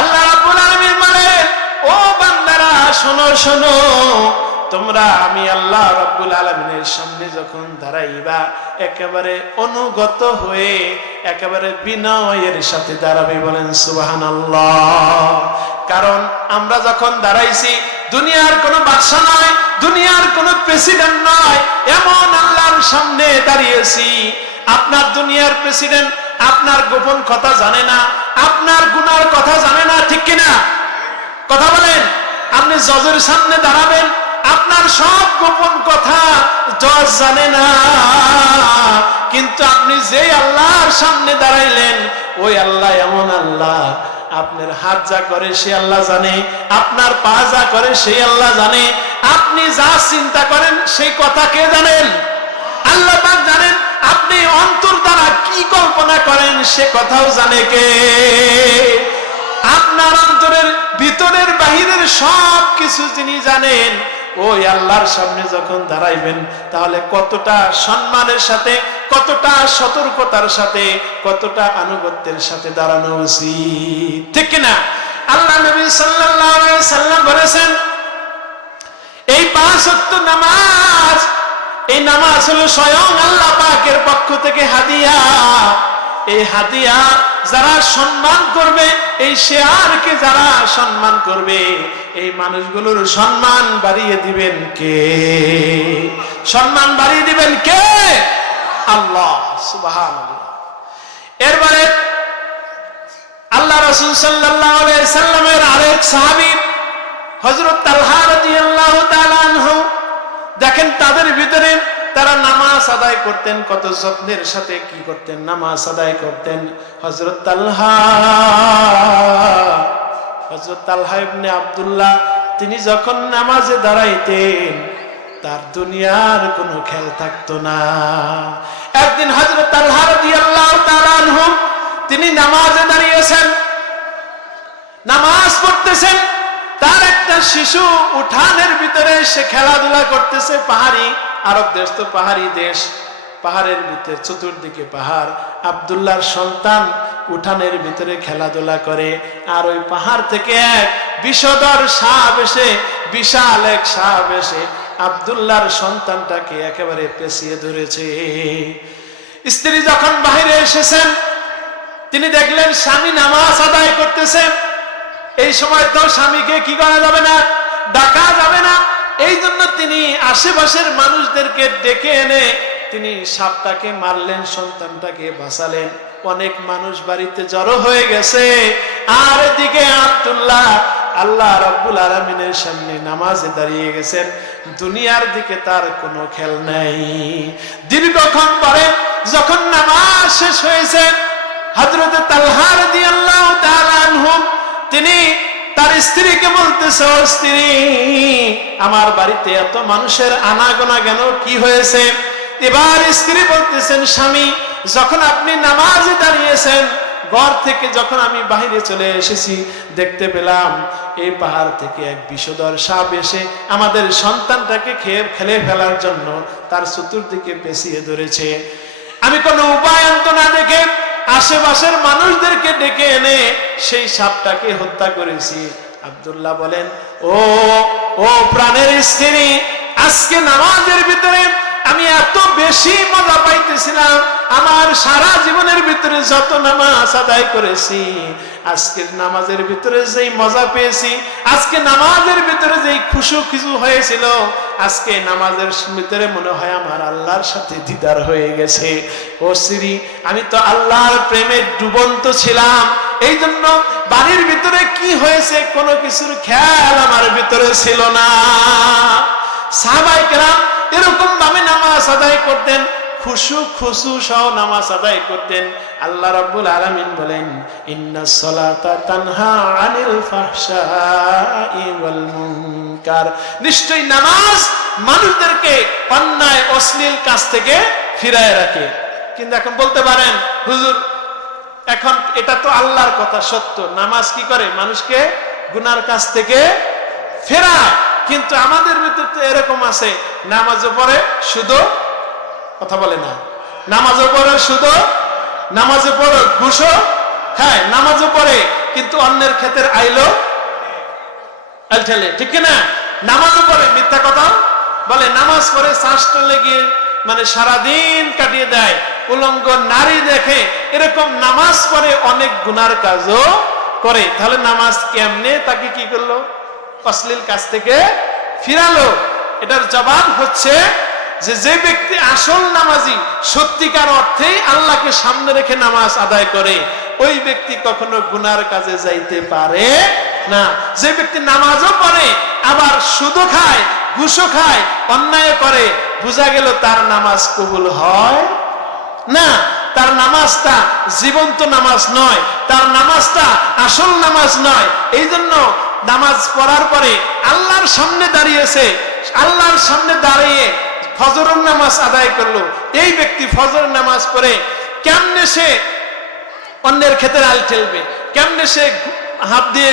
আল্লাহ রাব্বুল আলামিন বলেন, ও বান্দারা শোনো শোনো, তোমরা আমি আল্লাহ রাব্বুল আলামিনের সামনে যখন দাঁড়াইবা, একেবারে অনুগত হয়ে একেবারে বিনয়ের সাথে দাঁড়াবে। বলেন সুবহানাল্লাহ। কারণ আমরা যখন দাঁড়াইছি, দুনিয়ার কোনো বাদশা নয়, দুনিয়ার কোনো প্রেসিডেন্ট নয়, এমন আল্লাহর সামনে দাঁড়িয়েছি। আপনার দুনিয়ার প্রেসিডেন্ট আপনার গোপন কথা জানে না, আপনার গুনার কথা জানে না, ঠিক কিনা? কথা বলেন। আপনি জজের সামনে দাঁড়াবেন, আপনার সব গোপন কথা জজ জানে না, কিন্তু আপনি যে আল্লাহর সামনে দাঁড়াইলেন, ওই আল্লাহ এমন আল্লাহ, আপনার হাত যা করে সে আল্লাহ জানে, আপনার পা যা করে সেই আল্লাহ জানে, আপনি যা চিন্তা করেন সেই কথা কে জানেন? আল্লাহ পাক জানেন। আপনি অন্তর দ্বারা কি কল্পনা করেন সে কথাও জানে কে? আপনার অন্তরের ভিতরের বাহিরের সব কিছু তিনি জানেন। ওই আল্লাহর সামনে যখন দাঁড়াইবেন, তাহলে কতটা সম্মানের সাথে, কতটা সতর্কতার সাথে, কতটা আনুগত্যের সাথে দাঁড়ানো উচিত, ঠিক কিনা? আল্লাহ নবী সাল্লাল্লাহু আলাইহি সাল্লাম বলেছেন, এই 5 ওয়াক্ত নামাজ, এই নামাজ হলো স্বয়ং আল্লাহ পাকের পক্ষ থেকে হাদিয়া। এই হাদিয়া যারা সম্মান করবে, এই শেয়ারকে যারা সম্মান করবে, এই মানুষগুলোর সম্মান বাড়িয়ে দিবেন কে? সম্মান বাড়িয়ে দিবেন কে? আল্লাহ সুবহানাল্লাহ। এরপরে আল্লাহ রাসূল সাল্লাল্লাহু আলাইহি সাল্লামের আরেক সাহাবী হযরত তালহা রাদিয়াল্লাহু তাআলা আনহু, দেখেন তাদের ভিতরে তারা নামাজ আদায় করতেন, কত যত্নের সাথে কি করতেন, নামাজ আদায় করতেন। হযরত তালহা ইবনে আব্দুল্লাহ, তিনি যখন নামাজে দাঁড়াইতেন, তার দুনিয়ার কোনো খেয়াল থাকতো না। একদিন হযরত তালহা রাদিয়াল্লাহু তাআলা আনহু তিনি নামাজে দাঁড়িয়েছেন, নামাজ পড়তেছেন। তার একটা শিশু উঠানের ভিতরে সে খেলাধুলা করতেছে। পাহাড়ি আরব দেশ তো পাহাড়ি দেশ, পাহাড়ের ভিতরে চতুর্দিকে পাহাড়। আব্দুল্লাহর সন্তান উঠানের ভিতরে খেলাধুলা করে, আর ওই পাহাড় থেকে এক বিষধর সাপ এসে, বিশাল এক সাপ এসে আব্দুল্লাহর সন্তানটাকে একেবারে পেঁচিয়ে ধরেছে। স্ত্রী যখন বাইরে এসেছেন, তিনি দেখলেন স্বামী নামাজ আদায় করতেছে। এই সময় তো স্বামীকে কি করা যাবে না, ডাকা যাবে না। এই জন্য তিনি আশেপাশের মানুষদেরকে ডেকে এনে তিনি সাপটাকে মারলেন, সন্তানটাকে বাঁচালেন। অনেক মানুষ বাড়িতে জড়ো হয়ে গেছে, আর এদিকে আব্দুল্লাহ আল্লাহ রাব্বুল আলামিনের সামনে নামাজে দাঁড়িয়ে গেছেন। দুনিয়ার দিকে তার কোনো খেয়াল নাই। দীর্ঘক্ষণ পরে যখন নামাজ শেষ হয়েছে, হযরত তালহা রাদিয়াল্লাহু তাআলা আনহু তিনি তার স্ত্রীকে বলতেছে, ও স্ত্রী, আমার বাড়িতে এত মানুষের আনাগোনা কেন, কি হয়েছে? এবার স্ত্রী বলতেছেন, স্বামী, যখন আপনি নামাজে দাঁড়িয়েছেন, ঘর থেকে যখন আমি বাইরে চলে এসেছি, দেখতে পেলাম এই পাহাড় থেকে এক বিষধর সাপ এসে আমাদের সন্তানটাকে খেলে ফেলার জন্য তার চতুর্দিকে পেঁচিয়ে ধরেছে। আমি কোনো উপায় না দেখে আশেপাশের মানুষদেরকে ডেকে এনে সেই সাপটাকে হত্যা করেছি। আব্দুল্লাহ বলেন, ও প্রাণের স্ত্রী, আজকে নামাজের ভিতরে আমি এত বেশি মজা পাইতেছিলাম, আমার সারা জীবনের ভিতরে যত নামাজ আদায় করেছি, আজকের নামাজের ভিতরে যেই মজা পেয়েছি, আজকে নামাজের ভিতরে যেই খুশু হয়েছিল, আজকে নামাজের ভিতরে মনে হয় আমার আল্লাহর সাথে দিদার হয়ে গেছে। ও স্ত্রী, আমি তো আল্লাহর প্রেমে ডুবন্ত ছিলাম, এই জন্য বাড়ির ভিতরে কি হয়েছে কোনো কিছুর খেয়াল আমার ভিতরে ছিল না। সাহাবায়ে কেরাম এরকম ভাবে নামাজ আদায় করতেন, খুশু সহ নামাজ আদায় করতেন। আল্লাহ রাব্বুল আলামিন বলেন, ইন্নাস সালাতা তানহা আনিল ফাহশাই ওয়াল মুনকার, নিশ্চয়ই নামাজ মানুষদেরকে অন্যায় অশ্লীল কাজ থেকে ফিরায় রাখে। কিন্তু এখন বলতে পারেন, হুজুর, এখন এটা তো আল্লাহর কথা সত্য, নামাজ কি করে মানুষকে গুনার কাছ থেকে ফেরায়, কিন্তু আমাদের ভিতরে তো এরকম আছে, নামাজও পড়ে শুধু কথা বলে না, নামাজও পড়ে শুধু, নামাজও পড়ে ঘুষও খায়, নামাজও পড়ে কিন্তু অন্যের ক্ষেতের আইলো ঠেলে, ঠিক না? নামাজও পড়ে মিথ্যা কথা বলে, নামাজ পড়ে চাষটা লেগে মানে সারাদিন কাটিয়ে দেয়, উলঙ্গ নারী দেখে, এরকম নামাজ পড়ে অনেক গুনার কাজও করে। তাহলে নামাজ কেমনে তাকে কি করলো? অশ্লীল কাজ থেকে ফিরালো। এটার জবাব হচ্ছে যে ব্যক্তি আসল নামাজি, সত্যিকার অর্থেই আল্লাহকে সামনে রেখে নামাজ আদায় করে, ওই ব্যক্তি কখনো গুনার কাজে যাইতে পারে না। যে ব্যক্তি নামাজও পড়ে আবার সুদও খায়, ঘুষও খায়, অন্যায় করে, বোঝা গেল তার নামাজ কবুল হয় না, তার নামাজটা জীবন্ত নামাজ নয়, তার নামাজটা আসল নামাজ নয়। এই জন্য নামাজ পড়ার পরে আল্লাহর সামনে দাঁড়িয়েছে, আল্লাহর সামনে দাঁড়িয়ে ফজরের নামাজ আদায় করলো, এই ব্যক্তি ফজর নামাজ পড়ে কেমনে সে অন্যের ক্ষেতের আল ঠেলবে, কেমনে সে হাত দিয়ে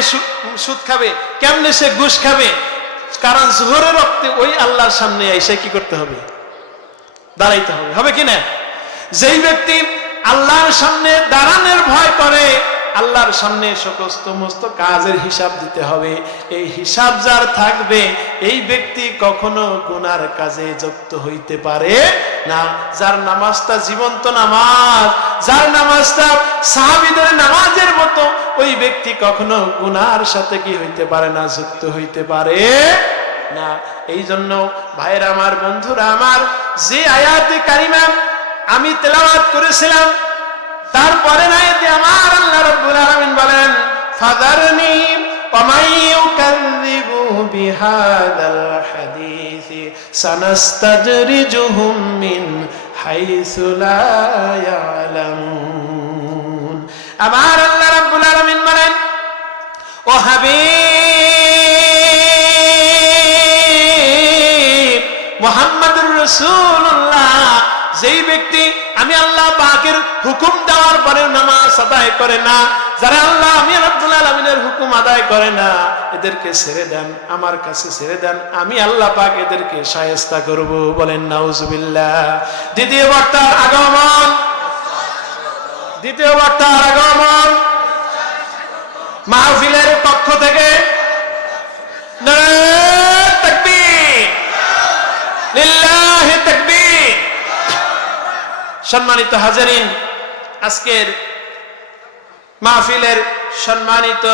সুদ খাবে, কেমনে সে ঘুষ খাবে? কারণ জোহরের রক্তে ওই আল্লাহর সামনে এসে কি করতে হবে? দাঁড়াইতে হবে, হবে কি না? যেই ব্যক্তি আল্লাহর সামনে দাঁড়ানোর ভয় করে, আল্লাহর সামনে সমস্ত কাজের হিসাব দিতে হবে, এই হিসাব যার থাকবে, এই ব্যক্তি কখনো গুনার কাজে যুক্ত হইতে পারে না। যার নামাজটা জীবন্ত নামাজ, যার নামাজটা সাহাবীদের নামাজের মতো, ওই ব্যক্তি কখনো গুনার সাথে কি হইতে পারে না, যুক্ত হইতে পারে না। এই জন্য ভাইরা আমার, বন্ধুরা আমার, যে আয়াতে কারিমা আমি তেলাওয়াত করেছিলাম, তারপরে আয়াতে আমার আল্লাহ রাব্বুল আলামিন বলেন, ফাযারনি ওয়া মান ইউকাযযিবু বিহাযাল হাদীসি সানাস্তাদরিজুহুম মিন হাইসু লা ইয়ালামুন। আমার আল্লাহ রাব্বুল আলামিন বলেন, ও হাবিব মুহাম্মদুর রাসূলুল্লাহ, যেই ব্যক্তি আমি আল্লাহ পাকের হুকুম দেওয়ার পরে নামাজ আদায় করে না, যারা আল্লাহ আমি রব্বুল আলামিনের হুকুম আদায় করে না, এদেরকে ছেড়ে দেন, আমার কাছে ছেড়ে দেন, আমি আল্লাহ পাক এদেরকে শায়েস্তা করব। বলেন নাউজুবিল্লাহ। দ্বিতীয় বক্তার আগমন, দ্বিতীয় বক্তার আগমন মাহফিলের পক্ষ থেকে নারে তাকবীর, লিল্লাহি তাকবীর। সম্মানিত হাজারিন, আজকের মাহফিলের সম্মানিত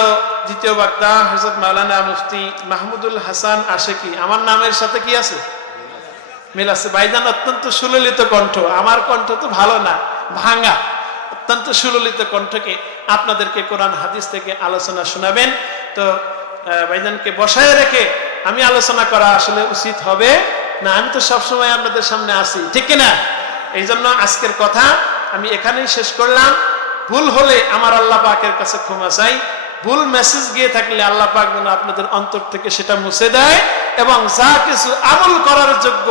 দ্বিতীয় বক্তা হযরত মাওলানা মুফতি মাহমুদুল হাসান আশিকি। আমার নামের সাথে কি আছে? মিল আছে। ভাইজান অত্যন্ত সুললিত কণ্ঠ, আমার কণ্ঠ তো ভালো না, ভাঙা, অত্যন্ত সুললিত কণ্ঠকে আপনাদেরকে কোরআন হাদিস থেকে আলোচনা শোনাবেন। তো ভাইজানকে বসায় রেখে আমি আলোচনা করা আসলে উচিত হবে না, আমি তো সবসময় আপনাদের সামনে আসি, ঠিক কিনা? এই জন্য আজকের কথা আমি এখানেই শেষ করলাম। ভুল হলে আমার আল্লাহ পাকের কাছে ক্ষমা চাই, ভুল মেসেজ গিয়ে থাকলে আল্লাহ পাক যেন আপনাদের অন্তর থেকে সেটা মুছে দেয়, এবং যা কিছু আমল করার যোগ্য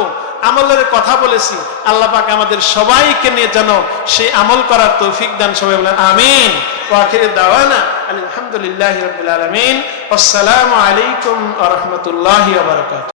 আমলের কথা বলেছি আল্লাহ পাক আমাদের সবাইকে নিয়ে যেন সেই আমল করার তৌফিক দান। সবাই বলেন আমিন। ওয়া আখিরু দাওয়ানা আলহামদুলিল্লাহি রাব্বিল আলামিন। আসসালামু আলাইকুম ওয়া রাহমাতুল্লাহি ওয়া বারাকাতুহু।